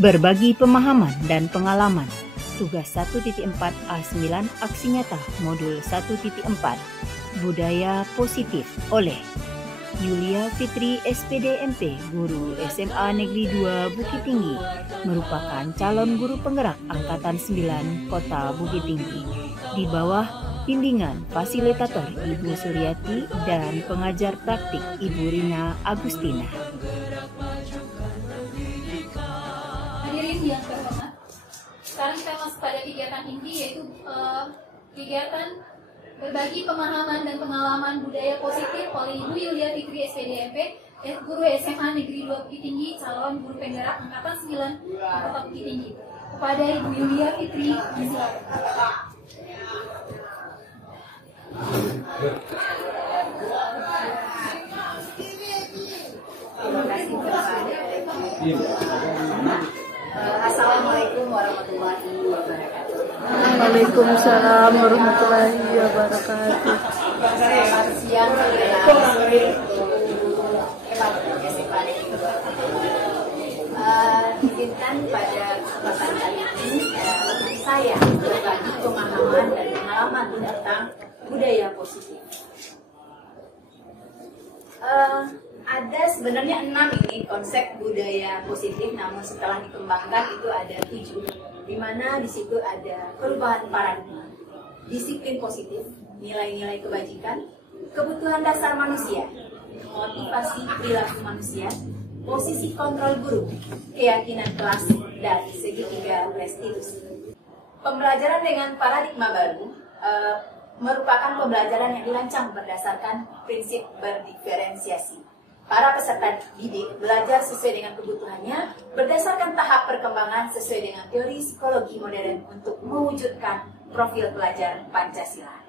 Berbagi pemahaman dan pengalaman. Tugas 1.4A9 Aksi Nyata Modul 1.4 Budaya Positif oleh Yulia Fitri SPDMP, Guru SMA Negeri 2 Bukit Tinggi, merupakan calon guru penggerak Angkatan 9 Kota Bukit Tinggi, di bawah bimbingan fasilitator Ibu Suryati dan pengajar praktik Ibu Rina Agustina. Hadirin yang terhormat, sekarang kita masuk pada kegiatan inti, yaitu kegiatan berbagi pemahaman dan pengalaman budaya positif oleh Ibu Yulia Fitri SPDMP, Guru SMA Negeri 2 Bukit Tinggi, calon guru penggerak Angkatan 9 Kota Bukit Tinggi. Kepada Ibu Yulia Fitri, disilakan. Terima kasih Assalamualaikum warahmatullahi wabarakatuh. Waalaikumsalam warahmatullahi wabarakatuh. Selamat siang, sore, izinkan pada kesempatan kali ini saya berbagi pemahaman dan pengalaman tentang budaya positif. Ada sebenarnya 6 ini konsep budaya positif, namun setelah dikembangkan itu ada 7, di mana di situ ada perubahan paradigma, disiplin positif, nilai-nilai kebajikan, kebutuhan dasar manusia, motivasi perilaku manusia, posisi kontrol guru, keyakinan kelas, dan segitiga restitusi. Pembelajaran dengan paradigma baru merupakan pembelajaran yang dirancang berdasarkan prinsip berdiferensiasi. Para peserta didik belajar sesuai dengan kebutuhannya berdasarkan tahap perkembangan sesuai dengan teori psikologi modern untuk mewujudkan profil pelajar Pancasila.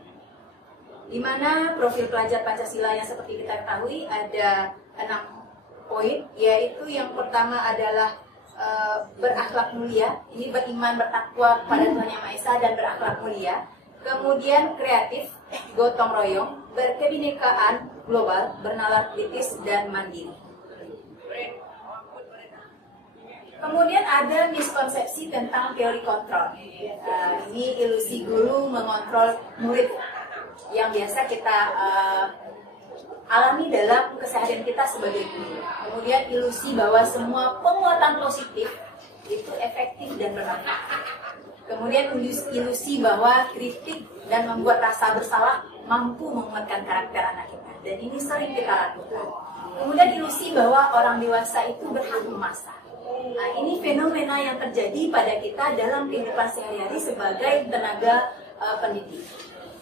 Di mana profil pelajar Pancasila yang seperti kita ketahui ada 6 poin, yaitu yang pertama adalah berakhlak mulia, ini beriman bertakwa kepada Tuhan Yang Maha Esa dan berakhlak mulia. Kemudian kreatif, gotong royong, berkebinekaan global, bernalar kritis, dan mandiri. Kemudian ada miskonsepsi tentang teori kontrol. Ini ilusi guru mengontrol murid yang biasa kita alami dalam keseharian kita sebagai guru. Kemudian ilusi bahwa semua penguatan positif itu efektif dan bermanfaat. Kemudian ilusi bahwa kritik dan membuat rasa bersalah mampu menguatkan karakter anak kita, dan ini sering kita lakukan. Kemudian ilusi bahwa orang dewasa itu berhak memaksa. Nah, ini fenomena yang terjadi pada kita dalam kehidupan sehari-hari sebagai tenaga pendidik,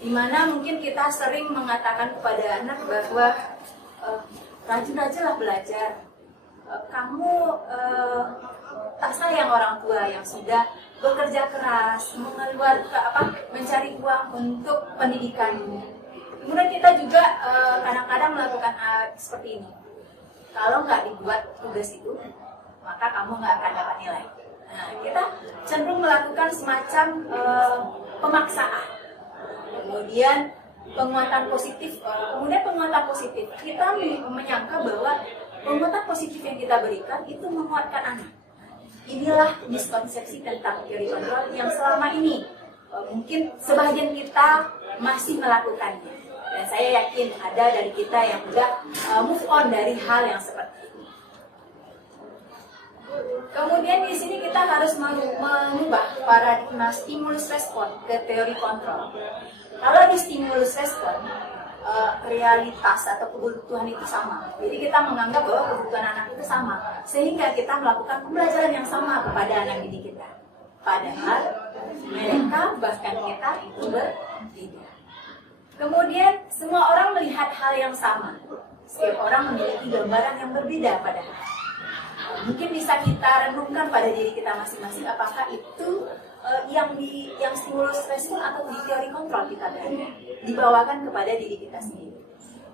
di mana mungkin kita sering mengatakan kepada anak bahwa rajin-rajinlah belajar, kamu tak sayang orang tua yang sudah bekerja keras, mencari uang untuk pendidikanmu. Kemudian kita juga kadang-kadang melakukan seperti ini. Kalau nggak dibuat tugas itu, maka kamu nggak akan dapat nilai. Nah, kita cenderung melakukan semacam pemaksaan. Kemudian penguatan positif. Kita menyangka bahwa penguatan positif yang kita berikan itu menguatkan anak. Inilah miskonsepsi tentang teori kontrol yang selama ini mungkin sebagian kita masih melakukannya. Dan saya yakin ada dari kita yang sudah move on dari hal yang seperti ini. Kemudian di sini kita harus mengubah paradigma stimulus respon ke teori kontrol. Kalau di stimulus respon, realitas atau kebutuhan itu sama. Jadi kita menganggap bahwa kebutuhan anak itu sama, sehingga kita melakukan pembelajaran yang sama kepada anak didik kita. Padahal mereka bahkan kita itu berbeda. Kemudian semua orang melihat hal yang sama. Setiap orang memiliki gambaran yang berbeda padahal. Mungkin bisa kita renungkan pada diri kita masing-masing, apakah itu yang stimulus respon atau di teori kontrol kita berada, dibawakan kepada diri kita sendiri.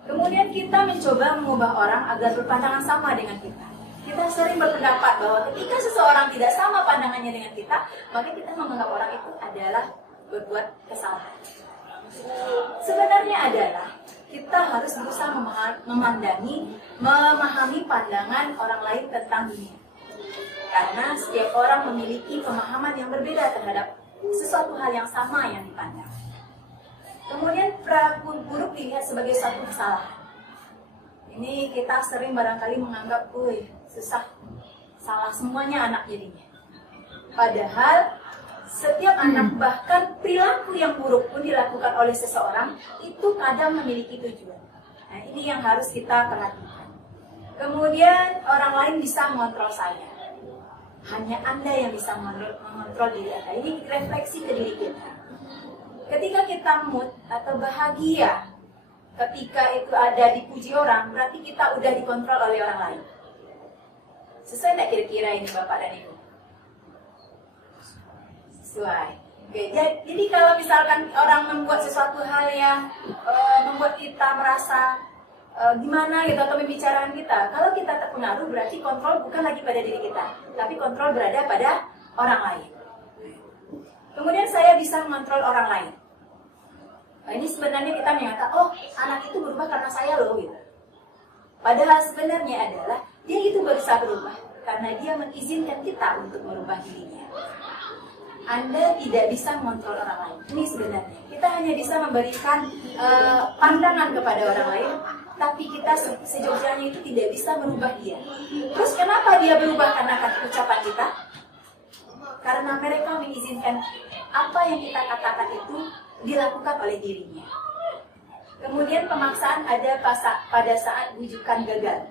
Kemudian kita mencoba mengubah orang agar berpandangan sama dengan kita. Kita sering berpendapat bahwa ketika seseorang tidak sama pandangannya dengan kita, maka kita menganggap orang itu adalah berbuat kesalahan. Sebenarnya adalah kita harus berusaha memahami pandangan orang lain tentang dunia. Karena setiap orang memiliki pemahaman yang berbeda terhadap sesuatu hal yang sama yang dipandang. Kemudian perilaku buruk dilihat sebagai suatu kesalahan. Ini kita sering barangkali menganggap, susah, salah semuanya anak jadinya. Padahal setiap anak, bahkan perilaku yang buruk pun dilakukan oleh seseorang, itu kadang memiliki tujuan. Nah, ini yang harus kita perhatikan. Kemudian orang lain bisa mengontrol saya. Hanya Anda yang bisa mengontrol diri Anda. Ini refleksi ke diri kita. Ketika kita mood atau bahagia, ketika itu ada dipuji orang, berarti kita udah dikontrol oleh orang lain. Sesuai nggak kira-kira ini Bapak dan Ibu? Sesuai. Oke, jadi kalau misalkan orang membuat sesuatu hal yang membuat kita merasa gimana gitu atau pembicaraan kita, kalau kita terpengaruh berarti kontrol bukan lagi pada diri kita, tapi kontrol berada pada orang lain. Kemudian saya bisa mengontrol orang lain. Nah, ini sebenarnya kita menyatakan, oh anak itu berubah karena saya loh gitu. Padahal sebenarnya adalah dia itu berusaha berubah karena dia mengizinkan kita untuk merubah dirinya. Anda tidak bisa mengontrol orang lain. Ini sebenarnya kita hanya bisa memberikan pandangan kepada orang lain, tapi kita sejujurnya itu tidak bisa merubah dia. Terus kenapa dia berubah karena ucapan kita? Karena mereka mengizinkan apa yang kita katakan itu dilakukan oleh dirinya. Kemudian pemaksaan ada pada saat bujukan gagal.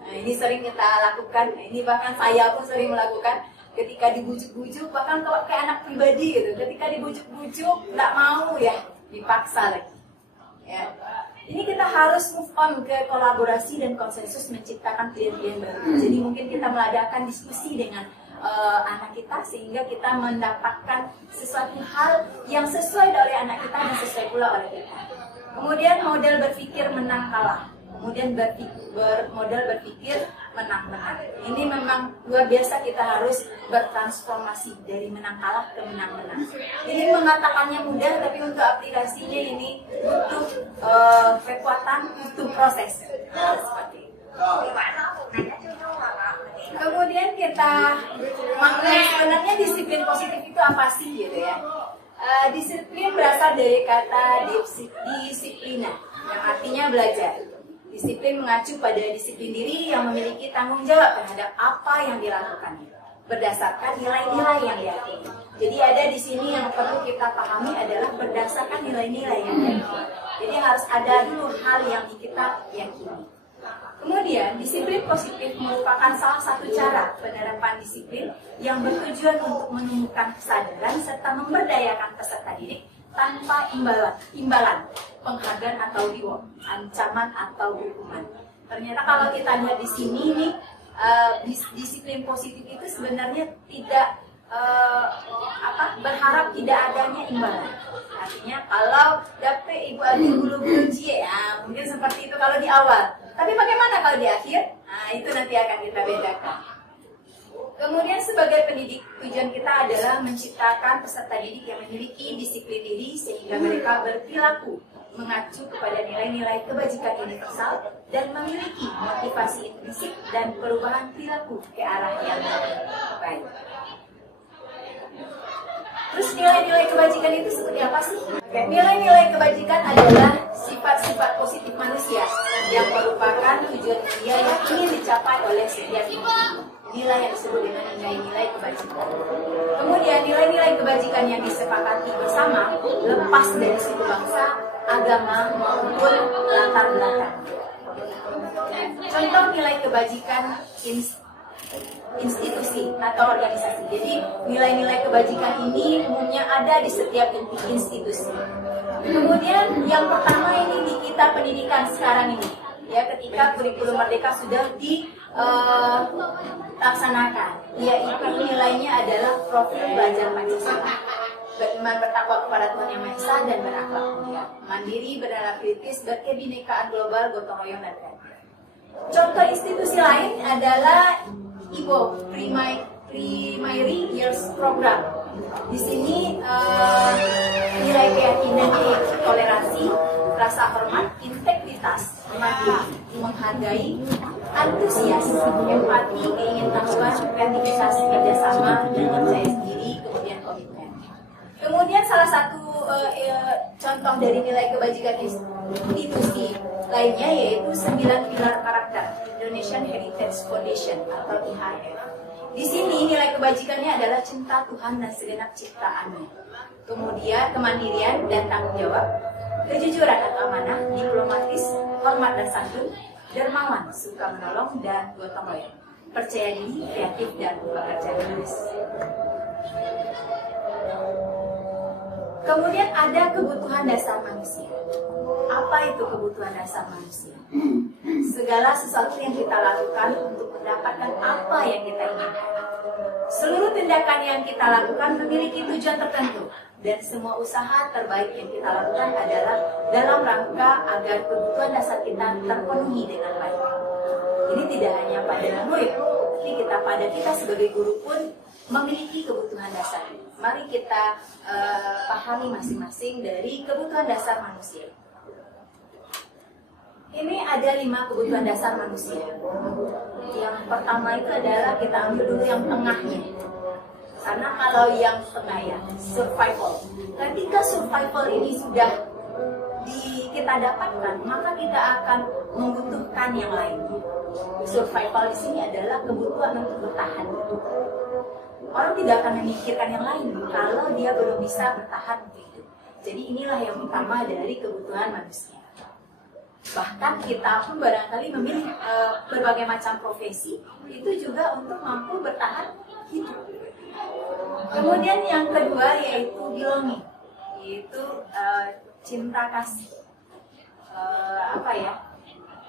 Nah, ini sering kita lakukan. Ini bahkan saya pun sering melakukan ketika dibujuk-bujuk, bahkan kalau kayak anak pribadi gitu. Ketika dibujuk-bujuk nggak mau ya, dipaksa lagi. Ya. Ini kita harus move on ke kolaborasi dan konsensus menciptakan pilihan-pilihan baru. Jadi mungkin kita mengadakan diskusi dengan anak kita sehingga kita mendapatkan sesuatu hal yang sesuai oleh anak kita dan sesuai pula oleh kita. Kemudian model berpikir menang kalah. Kemudian model berpikir menang-menang. Ini memang luar biasa, kita harus bertransformasi dari menang kalah ke menang-menang. Ini mengatakannya mudah, tapi untuk aplikasinya ini butuh kekuatan, butuh proses. Seperti itu. Kemudian kita mengenai sebenarnya disiplin positif itu apa sih gitu ya? Disiplin berasal dari kata disiplina, yang artinya belajar. Disiplin mengacu pada disiplin diri yang memiliki tanggung jawab terhadap apa yang dilakukannya berdasarkan nilai-nilai yang diyakini. Jadi ada di sini yang perlu kita pahami adalah berdasarkan nilai-nilai yang diyakini. Jadi harus ada dulu hal yang kita yakini. Kemudian, disiplin positif merupakan salah satu cara penerapan disiplin yang bertujuan untuk menemukan kesadaran serta memberdayakan peserta didik tanpa imbalan, penghargaan atau reward, ancaman atau hukuman. Ternyata kalau kita lihat di sini nih, disiplin positif itu sebenarnya tidak berharap tidak adanya imbalan. Artinya kalau dapet ibu adi bulu-bulu cie, mungkin seperti itu kalau di awal. Tapi bagaimana kalau di akhir? Nah, itu nanti akan kita bedakan. Kemudian sebagai pendidik, tujuan kita adalah menciptakan peserta didik yang memiliki disiplin diri sehingga mereka berperilaku mengacu kepada nilai-nilai kebajikan universal dan memiliki motivasi intrinsik dan perubahan perilaku ke arah yang lebih baik. Terus nilai-nilai kebajikan itu seperti apa sih? Nilai-nilai kebajikan adalah sifat-sifat positif manusia yang merupakan tujuan mulia yang ingin dicapai oleh setiap individu. Nilai yang disebut dengan nilai-nilai kebajikan. Kemudian nilai-nilai kebajikan yang disepakati bersama lepas dari suku bangsa, agama maupun latar belakang. Contoh nilai kebajikan institusi atau organisasi. Jadi nilai-nilai kebajikan ini umumnya ada di setiap institusi. Kemudian yang pertama ini di kita pendidikan sekarang ini, ya ketika kurikulum merdeka sudah dilaksanakan, yaitu nilainya adalah profil belajar Pancasila. Beriman bertakwa kepada Tuhan Yang Maha Esa dan berakhlak mulia, mandiri, bernilai kritis, berkebinekaan global, gotong royong dan kreatif. Contoh institusi lain adalah IPO, Primary Years Program. Di sini nilai keyakinan yaitu toleransi, rasa hormat, integritas, mandiri, menghargai, antusias, empati, keingintahuan, kreativitas, salah satu contoh dari nilai kebajikan institusi lainnya yaitu 9 pilar karakter Indonesian Heritage Foundation atau IHF. Di sini nilai kebajikannya adalah cinta Tuhan dan segenap ciptaannya. Kemudian kemandirian dan tanggung jawab, kejujuran atau amanah, diplomatis, hormat dan santun, dermawan, suka menolong dan gotong royong, percaya diri, kreatif dan bekerja keras. Kemudian ada kebutuhan dasar manusia. Apa itu kebutuhan dasar manusia? Segala sesuatu yang kita lakukan untuk mendapatkan apa yang kita inginkan. Seluruh tindakan yang kita lakukan memiliki tujuan tertentu, dan semua usaha terbaik yang kita lakukan adalah dalam rangka agar kebutuhan dasar kita terpenuhi dengan baik. Ini tidak hanya pada murid, tapi pada kita sebagai guru pun memiliki kebutuhan dasar. Mari kita pahami masing-masing dari kebutuhan dasar manusia. Ini ada 5 kebutuhan dasar manusia. Yang pertama itu adalah kita ambil dulu yang tengahnya. Karena kalau yang tengah ya, survival. Ketika survival ini sudah kita dapatkan, maka kita akan membutuhkan yang lain. Survival di sini adalah kebutuhan untuk bertahan. Orang tidak akan memikirkan yang lain kalau dia belum bisa bertahan untuk hidup. Jadi inilah yang utama dari kebutuhan manusia. Bahkan kita pun barangkali memilih berbagai macam profesi itu juga untuk mampu bertahan hidup. Kemudian yang kedua yaitu belonging, yaitu cinta kasih,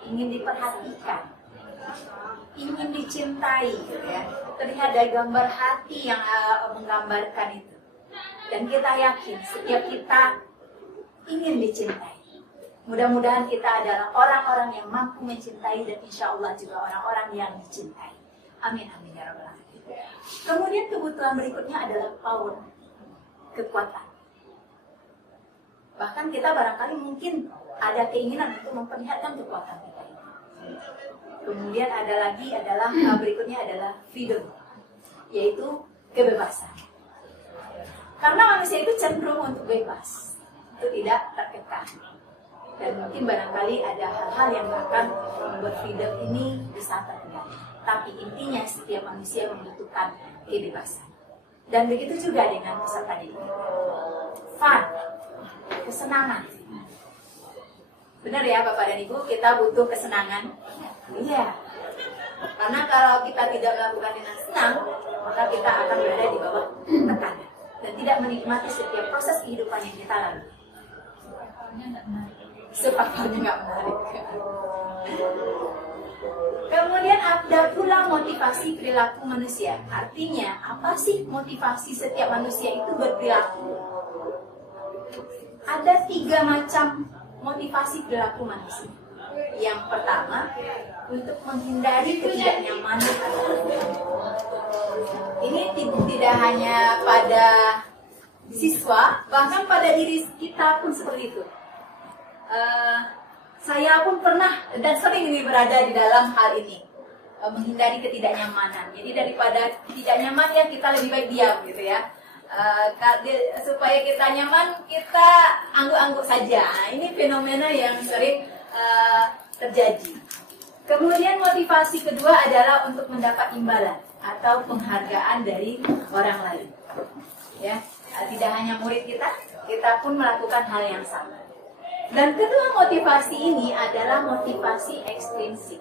ingin diperhatikan, ingin dicintai, gitu ya. Terlihat dari gambar hati yang menggambarkan itu. Dan kita yakin setiap kita ingin dicintai. Mudah-mudahan kita adalah orang-orang yang mampu mencintai dan insya Allah juga orang-orang yang dicintai. Amin, amin ya rabbal alamin. Kemudian kebutuhan berikutnya adalah power, kekuatan. Bahkan kita barangkali mungkin ada keinginan untuk memperlihatkan kekuatan kita ini. Kemudian ada lagi adalah berikutnya adalah freedom, yaitu kebebasan. Karena manusia itu cenderung untuk bebas, itu tidak terkekang. Dan mungkin barangkali ada hal-hal yang akan membuat freedom ini bisa terkendali. Tapi intinya setiap manusia membutuhkan kebebasan. Dan begitu juga dengan peserta didik. Fun, kesenangan. Benar ya Bapak dan Ibu, kita butuh kesenangan. Iya. Karena kalau kita tidak melakukan dengan senang, maka kita akan berada di bawah tekanan dan tidak menikmati setiap proses kehidupan yang kita lalui. Sepakatnya nggak menarik. Kemudian ada pula motivasi perilaku manusia. Artinya apa sih motivasi setiap manusia itu berperilaku? Ada 3 macam motivasi perilaku manusia. Yang pertama, untuk menghindari ketidaknyamanan atau ini tidak hanya pada siswa, bahkan pada diri kita pun seperti itu. Saya pun pernah dan sering ini berada di dalam hal ini, menghindari ketidaknyamanan. Jadi daripada tidak nyaman ya kita lebih baik diam gitu ya. Supaya kita nyaman kita angguk-angguk saja. Ini fenomena yang sering terjadi. Kemudian motivasi kedua adalah untuk mendapat imbalan atau penghargaan dari orang lain. Ya, tidak hanya murid kita pun melakukan hal yang sama. Dan kedua motivasi ini adalah motivasi ekstrinsik.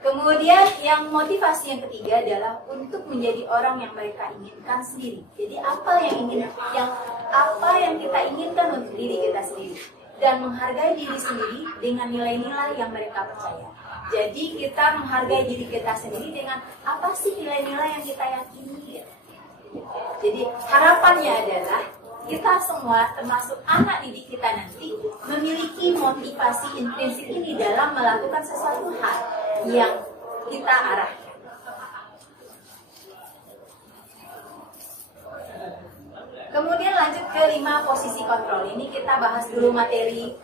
Kemudian yang motivasi yang ketiga adalah untuk menjadi orang yang mereka inginkan sendiri. Jadi apa yang kita inginkan untuk diri kita sendiri dan menghargai diri sendiri dengan nilai-nilai yang mereka percaya. Jadi kita menghargai diri kita sendiri dengan apa sih nilai-nilai yang kita yakini. Jadi harapannya adalah kita semua termasuk anak didik kita nanti memiliki motivasi intrinsik ini dalam melakukan sesuatu hal yang kita arahkan. Kemudian lanjut ke 5 posisi kontrol. Ini kita bahas dulu materi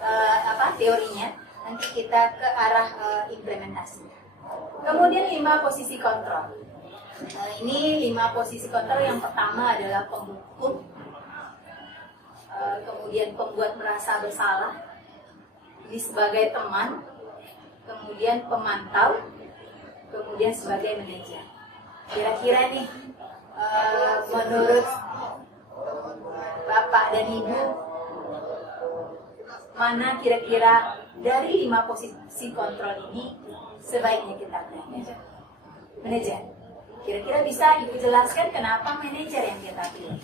teorinya, nanti kita ke arah implementasi. Kemudian 5 posisi kontrol. Ini 5 posisi kontrol. Yang pertama adalah penghukum, kemudian pembuat merasa bersalah, ini sebagai teman, kemudian pemantau, kemudian sebagai manajer. Kira-kira nih, menurut Bapak dan Ibu, mana kira-kira dari 5 posisi kontrol ini sebaiknya kita pilih? Manajer. Kira-kira bisa Ibu jelaskan kenapa manajer yang kita pilih?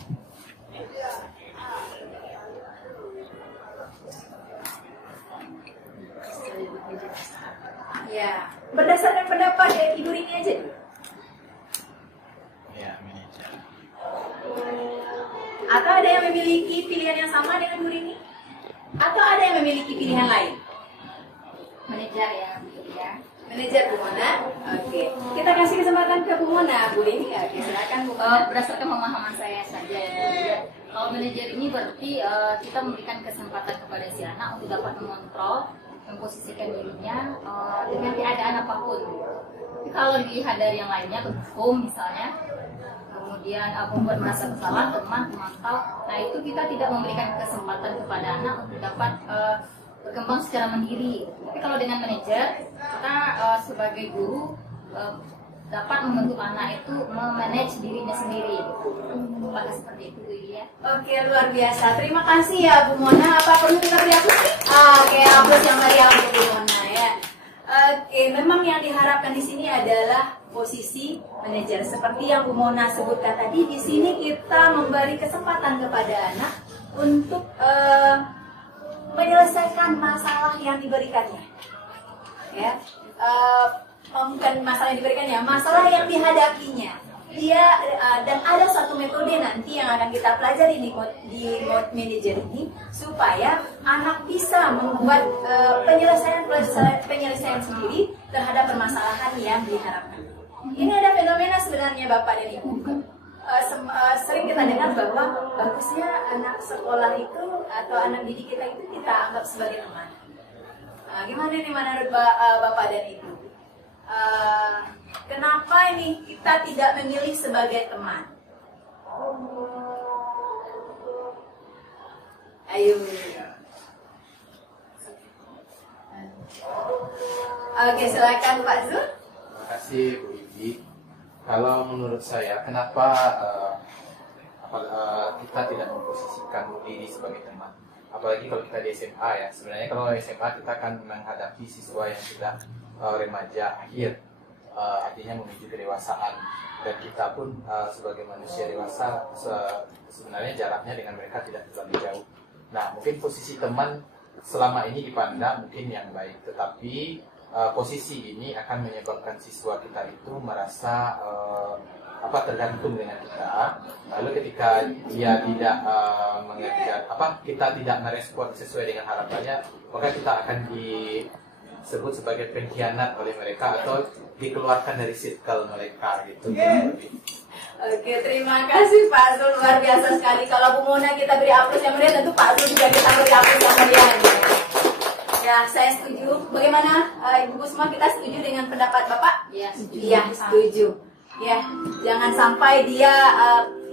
Ya, berdasarkan pendapat Ibu Rini aja. Ya, manajer. Atau ada yang memiliki pilihan yang sama dengan Bu Rini? Atau ada yang memiliki pilihan lain? Manajer ya. Manajer Bu Mona. Oke. Kita kasih kesempatan ke Bu Mona, Bu Rini. Oke, silakan Bu Mona. Berdasarkan pemahaman saya saja ya. Kalau manajer ini berarti kita memberikan kesempatan kepada si anak untuk dapat mengontrol, memposisikan dirinya dengan keadaan apapun. Tapi kalau dilihat dari yang lainnya, hukum misalnya, kemudian membuat merasa bersalah, teman, pemantau, nah itu kita tidak memberikan kesempatan kepada anak untuk dapat berkembang secara mandiri. Tapi kalau dengan manajer, kita sebagai guru dapat membentuk anak itu memanage dirinya sendiri. Apakah seperti itu ya? Oke, luar biasa. Terima kasih ya Bu Mona. Apa perlu kita beri aplaus nih? Oke, aplaus yang meriah untuk Bu Mona ya. Oke, memang yang diharapkan di sini adalah posisi manajer. Seperti yang Bu Mona sebutkan tadi, di sini kita memberi kesempatan kepada anak untuk menyelesaikan masalah yang diberikannya. Ya, bukan masalah yang diberikannya, masalah yang dihadapinya. Dia dan ada satu metode nanti yang akan kita pelajari di mode manager ini supaya anak bisa membuat penyelesaian sendiri terhadap permasalahan yang diharapkan. Ini ada fenomena sebenarnya Bapak dan Ibu. Sering kita dengar bahwa bagusnya anak sekolah itu atau anak didik kita itu kita anggap sebagai teman. Gimana nih menurut Bapak dan Ibu? Kenapa ini kita tidak memilih sebagai teman? Ayo. Oke, silakan Pak Zul. Terima kasih Bu Ibi. Kalau menurut saya, kenapa kita tidak memposisikan diri sebagai teman? Apalagi kalau kita di SMA ya. Sebenarnya kalau SMA kita akan menghadapi siswa yang sudah remaja akhir, artinya menuju kedewasaan, dan kita pun sebagai manusia dewasa sebenarnya jaraknya dengan mereka tidak terlalu jauh. Nah, mungkin posisi teman selama ini dipandang mungkin yang baik, tetapi posisi ini akan menyebabkan siswa kita itu merasa tergantung dengan kita. Lalu ketika dia tidak mengejar kita tidak merespon sesuai dengan harapannya, maka kita akan disebut sebagai pengkhianat oleh mereka atau dikeluarkan dari circle mereka gitu. Oke, terima kasih Pak Zul, luar biasa sekali. Kalau Bu Mona kita beri aplaus yang meriah, tentu Pak Zul juga kita beri aplaus yang meriah. Ya, saya setuju. Bagaimana Ibu Kusma, kita setuju dengan pendapat Bapak? Iya, setuju. Iya, setuju. Ya, jangan sampai dia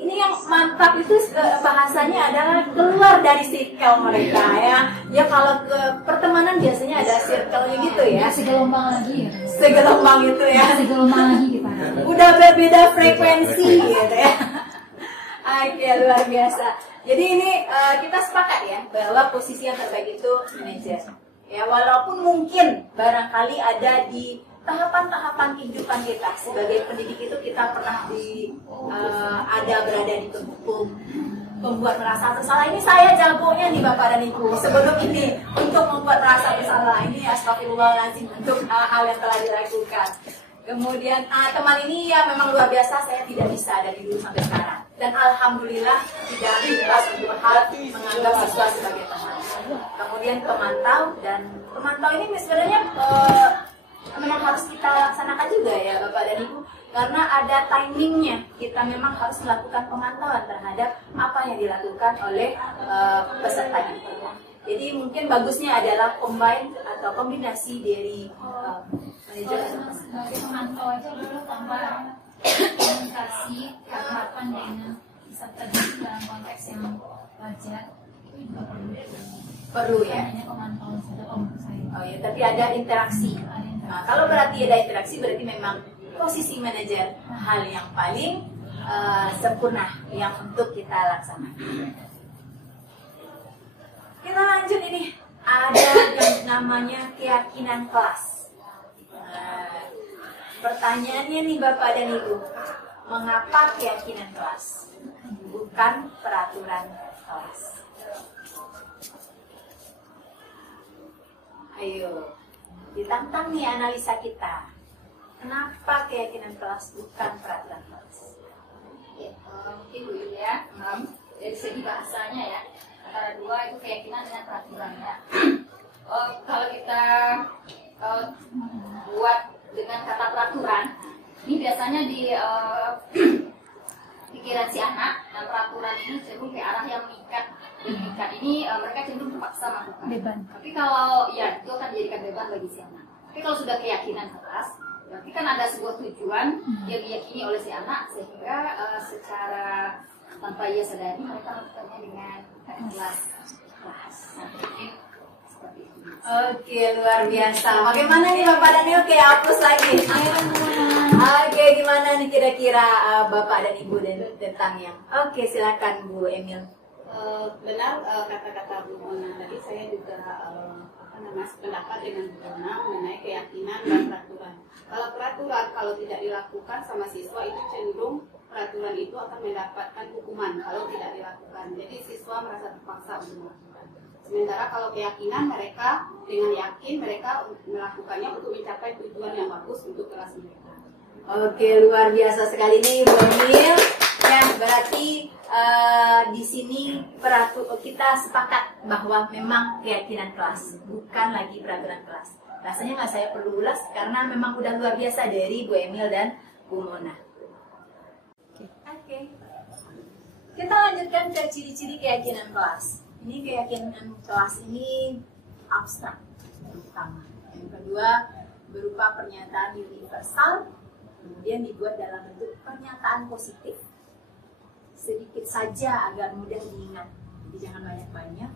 ini yang mantap itu bahasanya adalah keluar dari circle mereka ya. Ya kalau ke pertemanan biasanya ada circle-nya gitu ya. Segelombang lagi ya. Segelombang itu ya. Segelombang lagi kita. Udah berbeda frekuensi gitu ya. Oke, luar biasa. Jadi ini kita sepakat ya bahwa posisi yang terbaik itu manajer. Ya, walaupun mungkin barangkali ada di tahapan-tahapan kehidupan kita sebagai pendidik itu kita pernah berada di hukum, membuat merasa bersalah. Ini saya jagonya nih Bapak dan Ibu sebelum ini untuk membuat merasa bersalah. Ini astagfirullahaladzim untuk hal yang telah dilakukan. Kemudian teman ini ya memang luar biasa, saya tidak bisa dari dulu sampai sekarang. Dan alhamdulillah tidak lupa suatu hal menganggap siswa sebagai teman. Kemudian pemantau, dan pemantau ini sebenarnya memang harus kita laksanakan juga ya Bapak dan Ibu, karena ada timingnya. Kita memang harus melakukan pemantauan terhadap apa yang dilakukan oleh peserta didik. Jadi mungkin bagusnya adalah combine atau kombinasi dari manajer. Sebagai pemantau aja dulu tambah komunikasi harapan dengan peserta didik yang dalam konteks yang wajar itu juga Perlu ya. hanya pemantauan saja kalau menurut saya. Oh ya, tapi ada interaksi. Nah, kalau berarti ada interaksi berarti memang posisi manajer hal yang paling sempurna yang untuk kita laksanakan. Kita lanjut ini, ada yang namanya keyakinan kelas. Pertanyaannya nih Bapak dan Ibu, mengapa keyakinan kelas bukan peraturan kelas? Ayo, ditantang nih analisa kita. Kenapa keyakinan kelas bukan peraturan kelas? Ya, mungkin dulu ya, dari segi bahasanya ya, antara dua itu keyakinan dengan peraturan ya. Kalau kita buat dengan kata peraturan, ini biasanya di pikiran si anak, dan peraturan ini cenderung ke arah yang mengikat. Dan mengikat ini mereka cenderung terpaksa melakukan. Beban. Tapi kalau ya itu akan dijadikan beban bagi si anak. Tapi kalau sudah keyakinan keras, berarti kan ada sebuah tujuan yang diyakini oleh si anak, sehingga secara tanpa ia sadari mereka melakukannya dengan ikhlas. Nah, mungkin seperti itu. Oke, luar biasa. Bagaimana nih Bapak dan Ibu? Kayak hapus lagi. Oke, gimana nih kira-kira Bapak dan Ibu dan tentang yang? Oke, silakan Bu Emil. Benar kata-kata Bu Mona tadi, saya juga sependapat dengan Bu Mona mengenai keyakinan dan peraturan. Kalau peraturan kalau tidak dilakukan sama siswa itu cenderung peraturan itu akan mendapatkan hukuman kalau tidak dilakukan. Jadi siswa merasa terpaksa untuk melakukan. Sementara kalau keyakinan mereka dengan yakin mereka melakukannya untuk mencapai tujuan yang bagus untuk kelas mereka. Oke, luar biasa sekali nih Bu Emil. Ya, berarti di sini kita sepakat bahwa memang keyakinan kelas, bukan lagi peraturan kelas. Rasanya nggak saya perlu ulas karena memang udah luar biasa dari Bu Emil dan Bu Mona. Oke. Kita lanjutkan ke ciri-ciri keyakinan kelas. Ini keyakinan kelas ini abstrak yang pertama. Yang kedua berupa pernyataan universal, kemudian dibuat dalam bentuk pernyataan positif. Sedikit saja agar mudah diingat, jadi jangan banyak-banyak.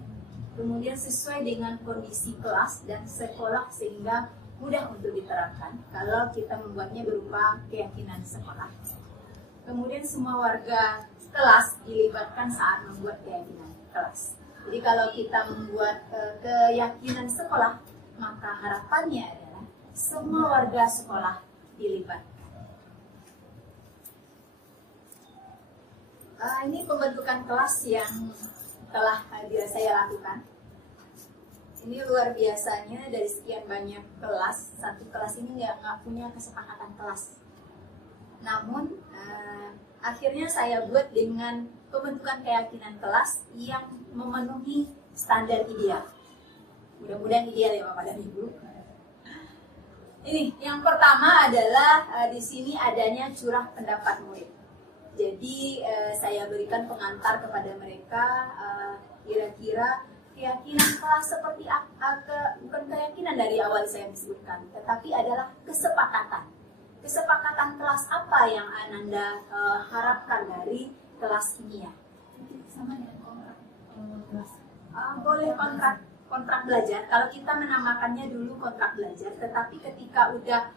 Kemudian sesuai dengan kondisi kelas dan sekolah sehingga mudah untuk diterapkan kalau kita membuatnya berupa keyakinan sekolah. Kemudian semua warga kelas dilibatkan saat membuat keyakinan kelas. Jadi kalau kita membuat keyakinan sekolah, maka harapannya adalah semua warga sekolah dilibatkan. Ini pembentukan kelas yang telah saya lakukan. Ini luar biasanya dari sekian banyak kelas, satu kelas ini nggak punya kesepakatan kelas. Namun akhirnya saya buat dengan pembentukan keyakinan kelas yang memenuhi standar ideal. Mudah-mudahan ideal ya Bapak dan Ibu. Ini yang pertama adalah di sini adanya curah pendapat murid. Jadi saya berikan pengantar kepada mereka kira-kira keyakinan kelas seperti bukan keyakinan dari awal saya disebutkan, tetapi adalah kesepakatan. Kesepakatan kelas apa yang Ananda harapkan dari kelas ini ya? Sama dengan kontrak kelas. Boleh kontrak belajar. Kalau kita menamakannya dulu kontrak belajar, tetapi ketika udah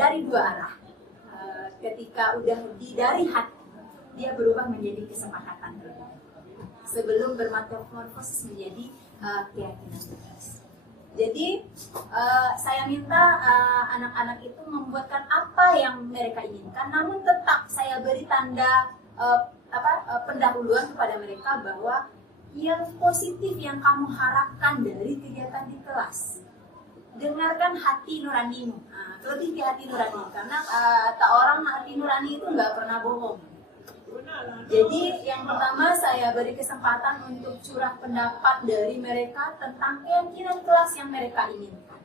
dari dua arah. Ketika udah dari hati, dia berubah menjadi kesepakatan sebelum bermetamorfosis menjadi keyakinan kelas. Jadi saya minta anak-anak itu membuatkan apa yang mereka inginkan, namun tetap saya beri tanda pendahuluan kepada mereka bahwa yang positif yang kamu harapkan dari kegiatan di kelas. Dengarkan hati nuranimu, lebih ke hati nurani, karena tak orang hati nurani itu nggak pernah bohong. Jadi yang pertama saya beri kesempatan untuk curah pendapat dari mereka tentang keyakinan kelas yang mereka inginkan.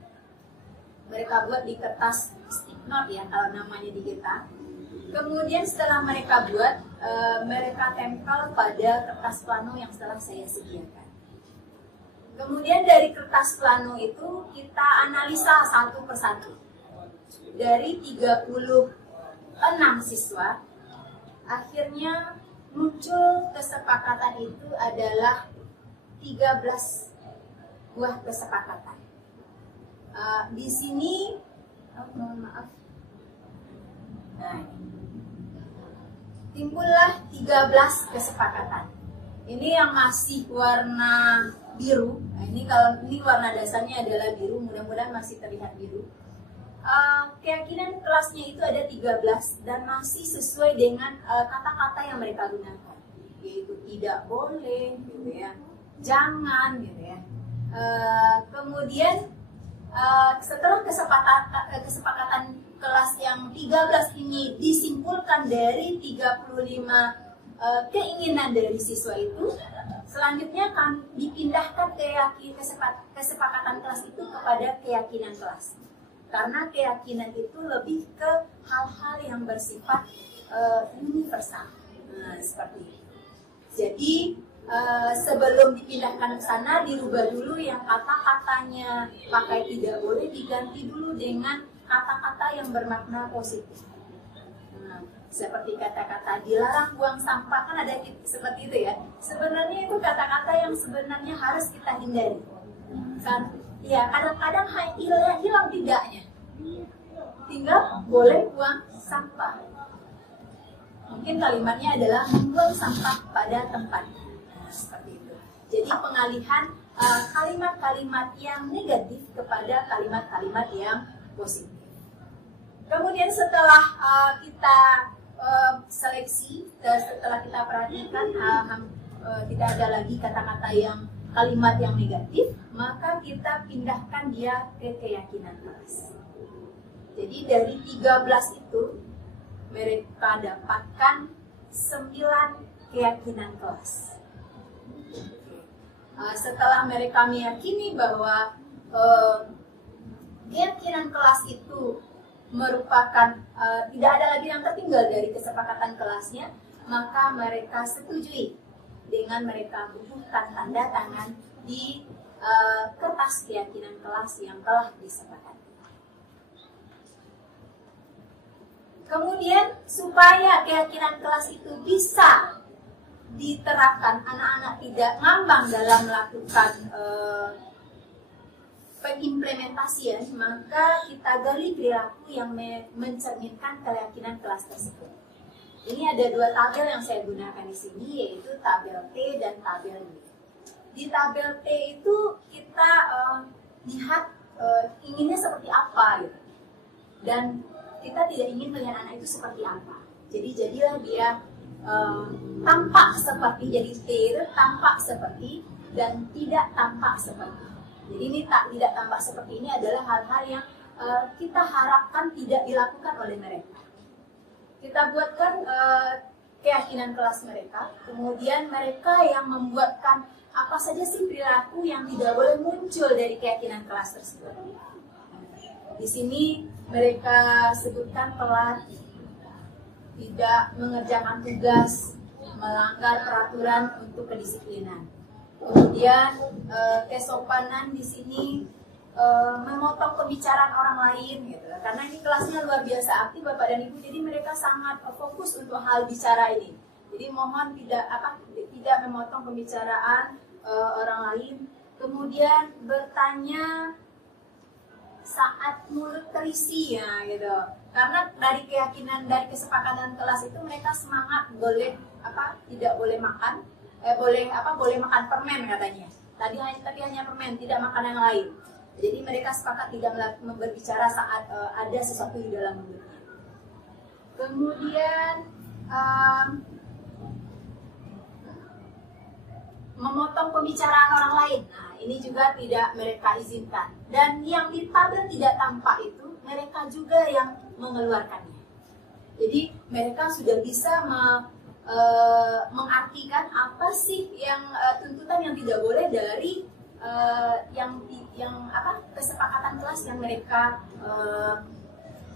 Mereka buat di kertas stick note ya kalau namanya di kita. Kemudian setelah mereka buat, mereka tempel pada kertas plano yang setelah saya sediakan. Kemudian dari kertas plano itu kita analisa satu persatu. Dari 36 siswa, akhirnya muncul kesepakatan itu adalah 13 buah kesepakatan. Di sini, mohon maaf. Nah, timbullah 13 kesepakatan. Ini yang masih warna biru. Nah, ini kalau ini warna dasarnya adalah biru, mudah-mudahan masih terlihat biru. Keyakinan kelasnya itu ada 13 dan masih sesuai dengan kata-kata yang mereka gunakan, yaitu tidak boleh, gitu ya, jangan, gitu ya. Kemudian setelah kesepakatan kelas yang 13 ini disimpulkan dari 35 keinginan dari siswa itu, selanjutnya kan dipindahkan kesepakatan kelas itu kepada keyakinan kelas. Karena keyakinan itu lebih ke hal-hal yang bersifat universal. Nah, seperti itu. Jadi sebelum dipindahkan ke sana, dirubah dulu yang kata-katanya pakai tidak boleh, diganti dulu dengan kata-kata yang bermakna positif. Nah, seperti kata-kata dilarang buang sampah, kan ada seperti itu ya. Sebenarnya itu kata-kata yang sebenarnya harus kita hindari. Kan? Ya, kadang-kadang hilang tidaknya. Tinggal boleh buang sampah. Mungkin kalimatnya adalah membuang sampah pada tempatnya. Seperti itu. Jadi pengalihan kalimat-kalimat yang negatif kepada kalimat-kalimat yang positif. Kemudian setelah kita seleksi, setelah kita perhatikan tidak ada lagi kata-kata yang kalimat yang negatif, maka kita pindahkan dia ke keyakinan kelas. Jadi dari 13 itu mereka dapatkan 9 keyakinan kelas. Setelah mereka meyakini bahwa keyakinan kelas itu merupakan tidak ada lagi yang tertinggal dari kesepakatan kelasnya, maka mereka setujui dengan mereka bubuhkan tanda tangan di kertas keyakinan kelas yang telah disepakati. Kemudian supaya keyakinan kelas itu bisa diterapkan, anak-anak tidak ngambang dalam melakukan pengimplementasian, maka kita gali perilaku yang mencerminkan keyakinan kelas tersebut. Ini ada 2 tabel yang saya gunakan di sini, yaitu tabel T dan tabel Y. Di tabel T itu kita lihat inginnya seperti apa, gitu. Dan kita tidak ingin melihat anak itu seperti apa. Jadi jadilah dia tampak seperti, jadi T itu tampak seperti dan tidak tampak seperti. Jadi ini tidak tampak seperti ini adalah hal-hal yang kita harapkan tidak dilakukan oleh mereka. Kita buatkan keyakinan kelas mereka, kemudian mereka yang membuatkan apa saja sih perilaku yang tidak boleh muncul dari keyakinan kelas tersebut. Di sini mereka sebutkan telat, tidak mengerjakan tugas, melanggar peraturan untuk kedisiplinan. Kemudian kesopanan di sini memotong pembicaraan orang lain, gitu. Karena ini kelasnya luar biasa aktif Bapak dan Ibu, jadi mereka sangat fokus untuk hal bicara ini. Jadi mohon tidak memotong pembicaraan orang lain. Kemudian bertanya saat mulut terisi, ya, gitu. Karena dari keyakinan, dari kesepakatan kelas itu mereka semangat boleh tidak boleh makan, boleh makan permen katanya. Tapi hanya permen, tidak makan yang lain. Jadi mereka sepakat tidak berbicara saat ada sesuatu di dalam mulutnya. Kemudian memotong pembicaraan orang lain. Nah, ini juga tidak mereka izinkan. Dan yang di tabel tidak tampak itu mereka juga yang mengeluarkannya. Jadi mereka sudah bisa mengartikan apa sih yang tuntutan yang tidak boleh dari kesepakatan kelas yang mereka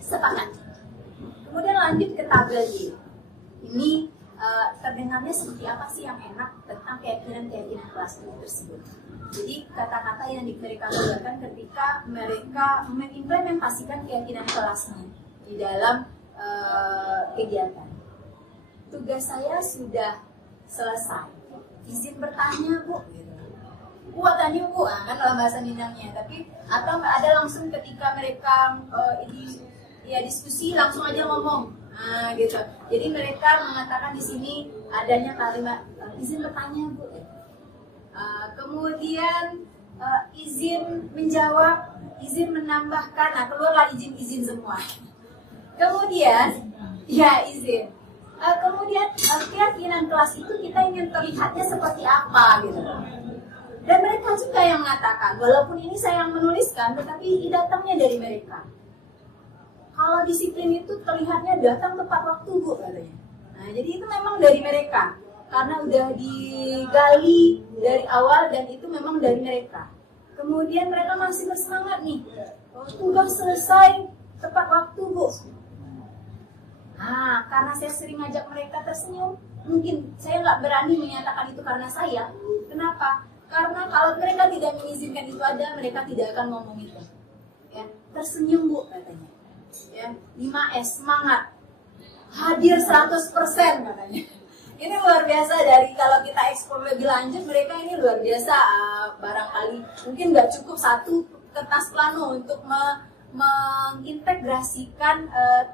sepakati. Kemudian lanjut ke tabel Y. Ini terdengarnya seperti apa sih yang enak tentang keyakinan kelas tersebut. Jadi kata-kata yang mereka keluarkan ketika mereka mengimplementasikan keyakinan kelasnya di dalam kegiatan. tugas saya sudah selesai, izin bertanya Bu, gitu. Bu tanya Bu, kan dalam bahasa Minangnya. Tapi atau ada langsung ketika mereka ini ya diskusi langsung aja ngomong, gitu. Jadi mereka mengatakan di sini adanya kalimat izin bertanya Bu, kemudian izin menjawab, izin menambahkan, nah keluarlah izin-izin semua. Kemudian ya izin. Kemudian keyakinan kelas itu kita ingin terlihatnya seperti apa gitu. Dan mereka juga yang mengatakan, walaupun ini saya yang menuliskan, tetapi datangnya dari mereka. Kalau disiplin itu terlihatnya datang tepat waktu Bu katanya. Nah jadi itu memang dari mereka, karena udah digali dari awal dan itu memang dari mereka. Kemudian mereka masih bersemangat nih, tugas selesai tepat waktu Bu. Nah, karena saya sering ngajak mereka tersenyum, mungkin saya nggak berani menyatakan itu karena saya. Kenapa? Karena kalau mereka tidak mengizinkan itu ada, mereka tidak akan ngomong itu. Ya, tersenyum Bu katanya. Ya, 5S semangat. Hadir 100% katanya. Ini luar biasa dari kalau kita ekspor lebih lanjut, mereka ini luar biasa. Barangkali mungkin nggak cukup satu kertas plano untuk mengintegrasikan